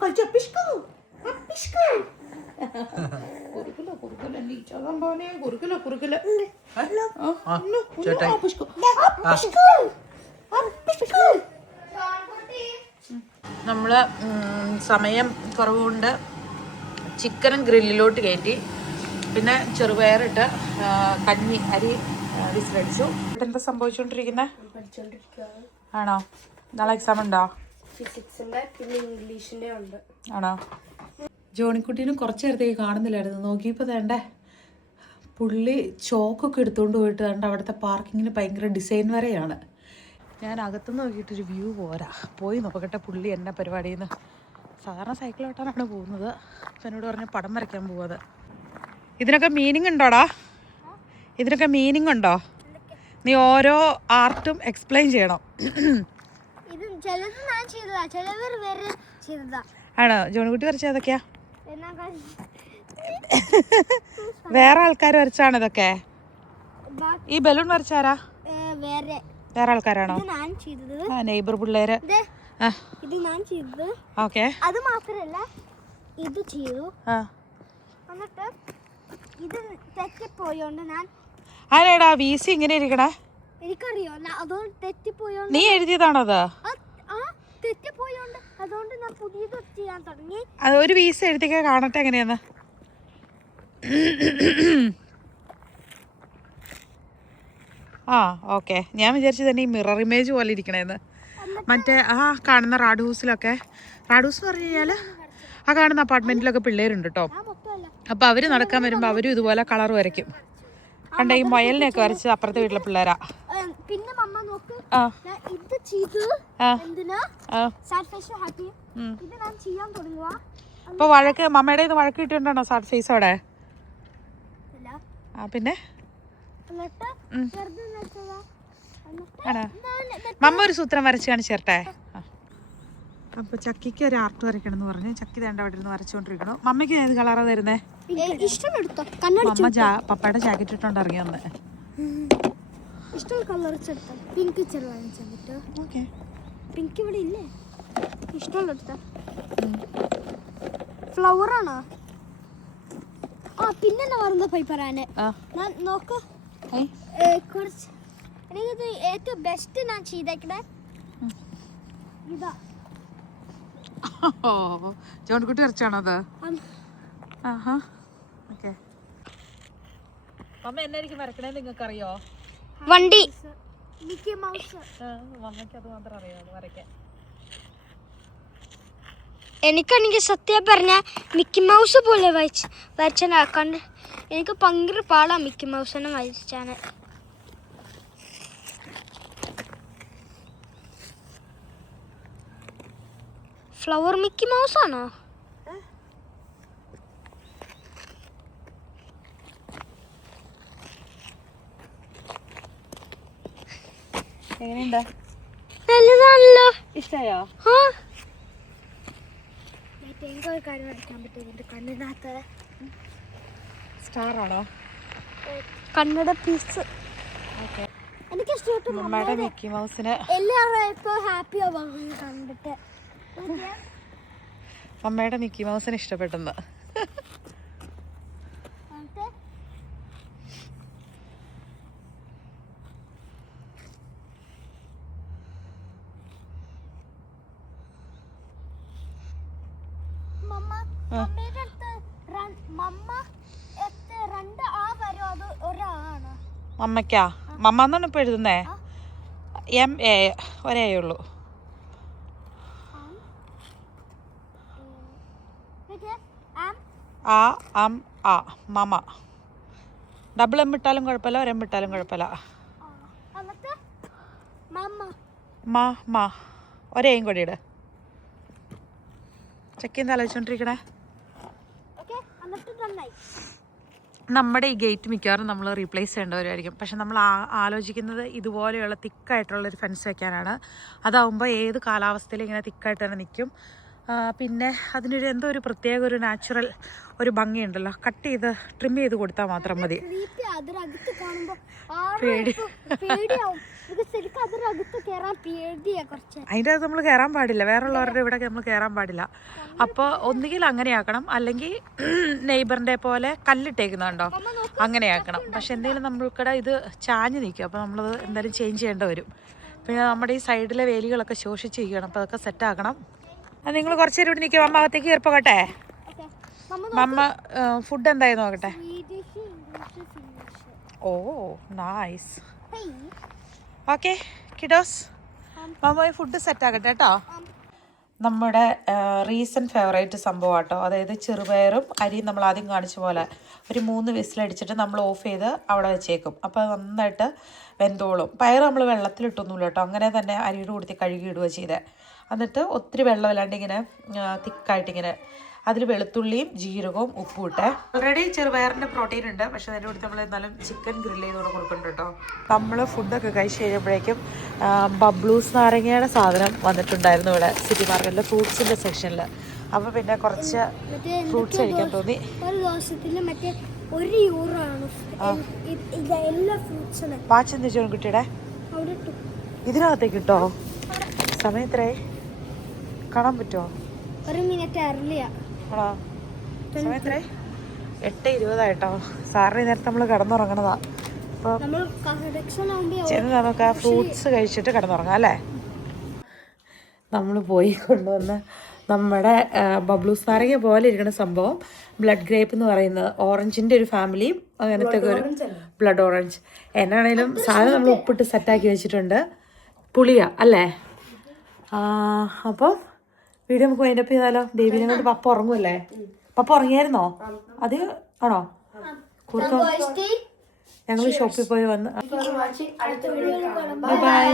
നമ്മള് സമയം കുറവുകൊണ്ട് ചിക്കനും ഗ്രില്ലിലോട്ട് കയറ്റി, പിന്നെ ചെറുപയറിട്ട് കഞ്ഞി അരി വിസിലടിച്ചു. എന്താ സംഭവിച്ചോണ്ടിരിക്കുന്നത്? പഠിച്ചുകൊണ്ടിരിക്കുകയാണ്. ആണോ? നാളെ എക്സാം ഉണ്ടോ? ഫിസിക്സിന്റെ പിന്നെ ഇംഗ്ലീഷിന്റെ ഉണ്ട്. ആണോ? ജോണിക്കുട്ടീനും കുറച്ച് നേരത്തേക്ക് കാണുന്നില്ലായിരുന്നു. നോക്കിയപ്പോൾ വേണ്ടേ പുള്ളി ചോക്കൊക്കെ എടുത്തുകൊണ്ട് പോയിട്ട് വേണ്ട അവിടുത്തെ പാർക്കിങ്ങിന് ഭയങ്കര ഡിസൈൻ വരെയാണ്. ഞാൻ അകത്തുനിന്ന് നോക്കിയിട്ടൊരു വ്യൂ പോരാ, പോയി നോക്കട്ടെ പുള്ളി എന്നാ പരിപാടിയിൽ നിന്ന്. സാധാരണ സൈക്കിൾ ഓട്ടാനാണ് പോകുന്നത്. അപ്പം എന്നോട് പറഞ്ഞ് പടം വരയ്ക്കാൻ പോവാത്. ഇതിനൊക്കെ മീനിങ് ഉണ്ടോടാ? ഇതിനൊക്കെ മീനിങ് ഉണ്ടോ? നീ ഓരോ ആർട്ടും എക്സ്പ്ലെയിൻ ചെയ്യണം. ആണോ? ജോണിക്കുട്ടി വരച്ച ഏതൊക്കെയാ? വേറെ ആൾക്കാർ വരച്ചാണ് ഇതൊക്കെ? ഈ ബലൂൺ വരച്ചാരാ? വേറെ ആൾക്കാരാണോ? നെയ്ബർ പിള്ളേര്. ഇത് ഞാൻ ചെയ്തത്. ഓക്കെ. അത് മാത്രല്ല ഇത് ചെയ്തു. എന്നിട്ട് ഇത് തെറ്റിപ്പോയോണ്ട് ഞാൻ ആരാടാ വീസി ഇങ്ങനെ ഇരിക്കണേ? എനിക്കറിയോ അതുകൊണ്ട് തെറ്റിപ്പോയോണ്ട്. നീ എഴുതിയതാണത്? തെറ്റിപ്പോയോണ്ട് അതുകൊണ്ട് ഞാൻ പുതിയത് ചെയ്യാൻ തുടങ്ങി. അത് ഒരു വീസ എഴുതിക്കെ കാണട്ടെ എങ്ങനെയാന്ന്. ആ ഓക്കെ. ഞാൻ വിചാരിച്ചു തന്നെ ഈ മിറർ ഇമേജ് പോലെ ഇരിക്കണേന്ന്. മറ്റേ കാണുന്ന റാഡ് ഹൗസിലൊക്കെ, റാഡ് ഹൗസ് എന്ന് പറഞ്ഞു കഴിഞ്ഞാൽ ആ കാണുന്ന അപ്പാർട്ട്മെന്റിലൊക്കെ പിള്ളേരുണ്ട് കേട്ടോ. അപ്പോൾ അവർ നടക്കാൻ വരുമ്പോൾ അവരും ഇതുപോലെ കളർ വരയ്ക്കും. കണ്ട ഈ മൊയലിനെയൊക്കെ വരച്ച് അപ്പുറത്തെ വീട്ടിലെ പിള്ളേരാ. പിന്നെ മമ്മ നോക്ക്, ഇത് ചെയ്തു എന്തിനാ സാഡ് ഫേസ് ഹാപ്പി. ഇത് ഞാൻ ചെയ്യാൻ തുടങ്ങുക. അപ്പോൾ വഴക്ക് മമ്മയുടെ ഇത് വഴക്ക് കിട്ടിയിട്ടുണ്ടോ സാഡ് ഫേസ് അവിടെ? പിന്നെ ആണോ? മമ്മ ഒരു സൂത്രം വരച്ച് കാണിച്ചേരട്ടെ. അപ്പോൾ ചക്കിക്ക് ഒരു ആർട്ട് വരയ്ക്കണം എന്ന് പറഞ്ഞു. ചക്കി വേണ്ട അവിടെ ഇരുന്ന് വരച്ചുകൊണ്ടിരിക്കണു. മമ്മയ്ക്ക് ഏത് കളറാണ് തരുന്നേ? മമ്മ പപ്പയുടെ ജാക്കറ്റ് ഇട്ടോണ്ട് ഇറങ്ങി വന്ന്. പിങ്ക് ഇവിടെ ഇല്ലേ? ഇഷ്ടമുള്ള ഫ്ലവർ ആണോ? ആ പിന്നെ മറന്നു പോയി പറയാന്. ഞാൻ നോക്ക് കുറച്ച് എനിക്കിത് ഏറ്റവും ബെസ്റ്റ് ഞാൻ ചെയ്തേക്കണേ ഇതാ. ജോൺകുട്ടി വരച്ചാണോ അത്? ഓക്കെ. മമ്മ എന്നായിരിക്കും വരക്കണേന്ന് നിങ്ങൾക്ക് അറിയോ? വണ്ടി, മിക്കി മൗസ്. മമ്മയ്ക്ക് അത് മാത്രം അറിയാം വരയ്ക്കാൻ. എനിക്കാണെങ്കിൽ സത്യം പറഞ്ഞ മിക്കി മൗസ് പോലെ വരച്ചാൽ കണ്ട് എനിക്ക് ഭയങ്കര പാടാ മിക്കി മൗസിനെ വരച്ചാണ്. ഫ്ലവർ മിക്കി മൗസ് ആണോ? എങ്ങനെയുണ്ട്? നല്ലതാണല്ലോ. ഇഷ്ടായോ? ഒരു കാര്യം വരയ്ക്കാൻ പറ്റും. കണ്ണിനകത്ത് സ്റ്റാർ ആണോ? കണ്ണട പീസ് എനിക്ക് ഇഷ്ടപ്പെട്ടു. മമ്മയുടെ മിക്കി മൗസിന് എല്ലാവരും ഇപ്പൊ ഹാപ്പി ആവാൻ കണ്ടിട്ട്. മമ്മയുടെ മിക്കി മൗസിന് ഇഷ്ടപ്പെട്ടെന്ന്. മമ്മയ്ക്കാ? മമ്മ എന്നാണ് ഇപ്പൊ എഴുതുന്നേ? MA ഒരേ ഉള്ളൂ. ആ മമ്മ. ഡബിൾ എം ഇട്ടാലും കുഴപ്പമില്ല, ഒരെം ഇട്ടാലും കുഴപ്പമില്ല. ഒരേയും കൂടി ഇട്. ചെക്കിന്ന് ആലോചിച്ചോണ്ടിരിക്കണേ. നമ്മുടെ ഈ ഗേറ്റ് മിക്കവാറും നമ്മൾ റീപ്ലേസ് ചെയ്യേണ്ടവരായിരിക്കും. പക്ഷെ നമ്മൾ ആലോചിക്കുന്നത് ഇതുപോലെയുള്ള തിക്കായിട്ടുള്ളൊരു ഫെൻസ് വെക്കാനാണ്. അതാവുമ്പോൾ ഏത് കാലാവസ്ഥയിലും ഇങ്ങനെ തിക്കായിട്ട് തന്നെ നിൽക്കും. പിന്നെ അതിനൊരു എന്തോ ഒരു പ്രത്യേക ഒരു നാച്ചുറൽ ഒരു ഭംഗിയുണ്ടല്ലോ. കട്ട് ചെയ്ത് ട്രിം ചെയ്ത് കൊടുത്താൽ മാത്രം മതി. പേടി. അതിൻ്റെ അകത്ത് നമ്മൾ കയറാൻ പാടില്ല. വേറെയുള്ളവരുടെ ഇവിടെ നമ്മൾ കയറാൻ പാടില്ല. അപ്പോൾ ഒന്നുകിൽ അങ്ങനെയാക്കണം, അല്ലെങ്കിൽ നെയ്ബറിൻ്റെ പോലെ കല്ലിട്ടേക്കുന്നുണ്ടോ അങ്ങനെയാക്കണം. പക്ഷെ എന്തെങ്കിലും നമ്മൾക്കിടെ ഇത് ചാഞ്ഞ് നിൽക്കും. അപ്പോൾ നമ്മളത് എന്തായാലും ചേഞ്ച് ചെയ്യേണ്ടി വരും. പിന്നെ നമ്മുടെ ഈ സൈഡിലെ വേലികളൊക്കെ ശോഷിച്ചിരിക്കണം. അപ്പോൾ അതൊക്കെ സെറ്റാക്കണം. അത് നിങ്ങൾ കുറച്ച് നേരം ഇവിടെ നിൽക്കും. അമ്മ അകത്തേക്ക് കയറിപ്പോകട്ടെ. മമ്മ ഫുഡ് എന്തായി നോക്കട്ടെ. Oh nice. ഓക്കെ കിഡോസ് മാമോയെ ഫുഡ് സെറ്റ് ആക്കട്ടെ കേട്ടോ. നമ്മുടെ റീസെൻറ്റ് ഫേവറേറ്റ് സംഭവം കേട്ടോ. അതായത് ചെറുപയറും അരിയും നമ്മൾ ആദ്യം കാണിച്ച പോലെ ഒരു 3 വിസിലടിച്ചിട്ട് നമ്മൾ ഓഫ് ചെയ്ത് അവിടെ വെച്ചേക്കും. അപ്പോൾ നന്നായിട്ട് വെന്തോളും. പയർ നമ്മൾ വെള്ളത്തിലിട്ടൊന്നുമില്ല കേട്ടോ, അങ്ങനെ തന്നെ അരിയുടെ കൂടി കഴുകി ഇടുക ചെയ്തത്. എന്നിട്ട് ഒത്തിരി വെള്ളമില്ലാണ്ട് ഇങ്ങനെ തിക്കായിട്ടിങ്ങനെ അതിൽ വെളുത്തുള്ളിയും ജീരകവും ഉപ്പും ഇട്ടേ. ഓൾറെഡി ചെറുപയറിൻ്റെ പ്രോട്ടീൻ ഉണ്ട്, പക്ഷെ അതിൻ്റെ കൂടി നമ്മൾ എന്നാലും ചിക്കൻ ഗ്രില്ല് ചെയ്തുകൊണ്ട് കൊടുക്കുന്നുണ്ട് കേട്ടോ. നമ്മൾ ഫുഡൊക്കെ കഴിച്ച് കഴിയുമ്പോഴേക്കും ബബ്ലൂസ് നാരങ്ങയുടെ സാധനം വന്നിട്ടുണ്ടായിരുന്നു ഇവിടെ സിറ്റി മാർക്കറ്റിൽ ഫ്രൂട്ട്സിൻ്റെ സെക്ഷനിൽ. അപ്പോൾ പിന്നെ കുറച്ച് ഫ്രൂട്ട്സ് കഴിക്കാൻ തോന്നി. ഒരു ദിവസത്തിൽ മറ്റേ €1 ആണ് എല്ലാ ഫ്രൂട്ട്സും. പാച്ചെന്ത് ചോദിച്ചു കുട്ടിയുടെ ഇതിനകത്തേക്ക് കിട്ടോ? സമയത്രേ കാണാൻ പറ്റുമോ? 1 മിനിറ്റ് അറിയില്ല. ആണോ? സമയത്രേ 8:20 സാറിന് നേരത്തെ നമ്മൾ കിടന്നുറങ്ങണതാ. അപ്പോൾ ചെന്ന് നമുക്ക് ആ ഫ്രൂട്ട്സ് കഴിച്ചിട്ട് കിടന്നുറങ്ങാം അല്ലേ. നമ്മൾ പോയി കൊണ്ടുവന്ന് നമ്മുടെ ബബ്ലൂസ് നാരങ്ങ പോലെ ഇരിക്കുന്ന സംഭവം ബ്ലഡ് ഗ്രേപ്പ് എന്ന് പറയുന്നത് ഓറഞ്ചിൻ്റെ ഒരു ഫാമിലിയും അങ്ങനത്തെ ഒരു ബ്ലഡ് ഓറഞ്ച്. എന്നാണേലും സാധനം നമ്മൾ ഉപ്പിട്ട് സെറ്റാക്കി വെച്ചിട്ടുണ്ട്. പുളിയാ അല്ലേ? അപ്പോൾ വീഡിയോ നമുക്ക് വൈൻഡപ്പ് ചെയ്താലോ? ദേവീനെ കൊണ്ട് പപ്പ ഉറങ്ങുമല്ലേ? പപ്പ ഉറങ്ങിയായിരുന്നോ? അത് ആണോ? കൂർക്കം ഞങ്ങൾ ഷോപ്പിൽ പോയി വന്ന് ബൈ.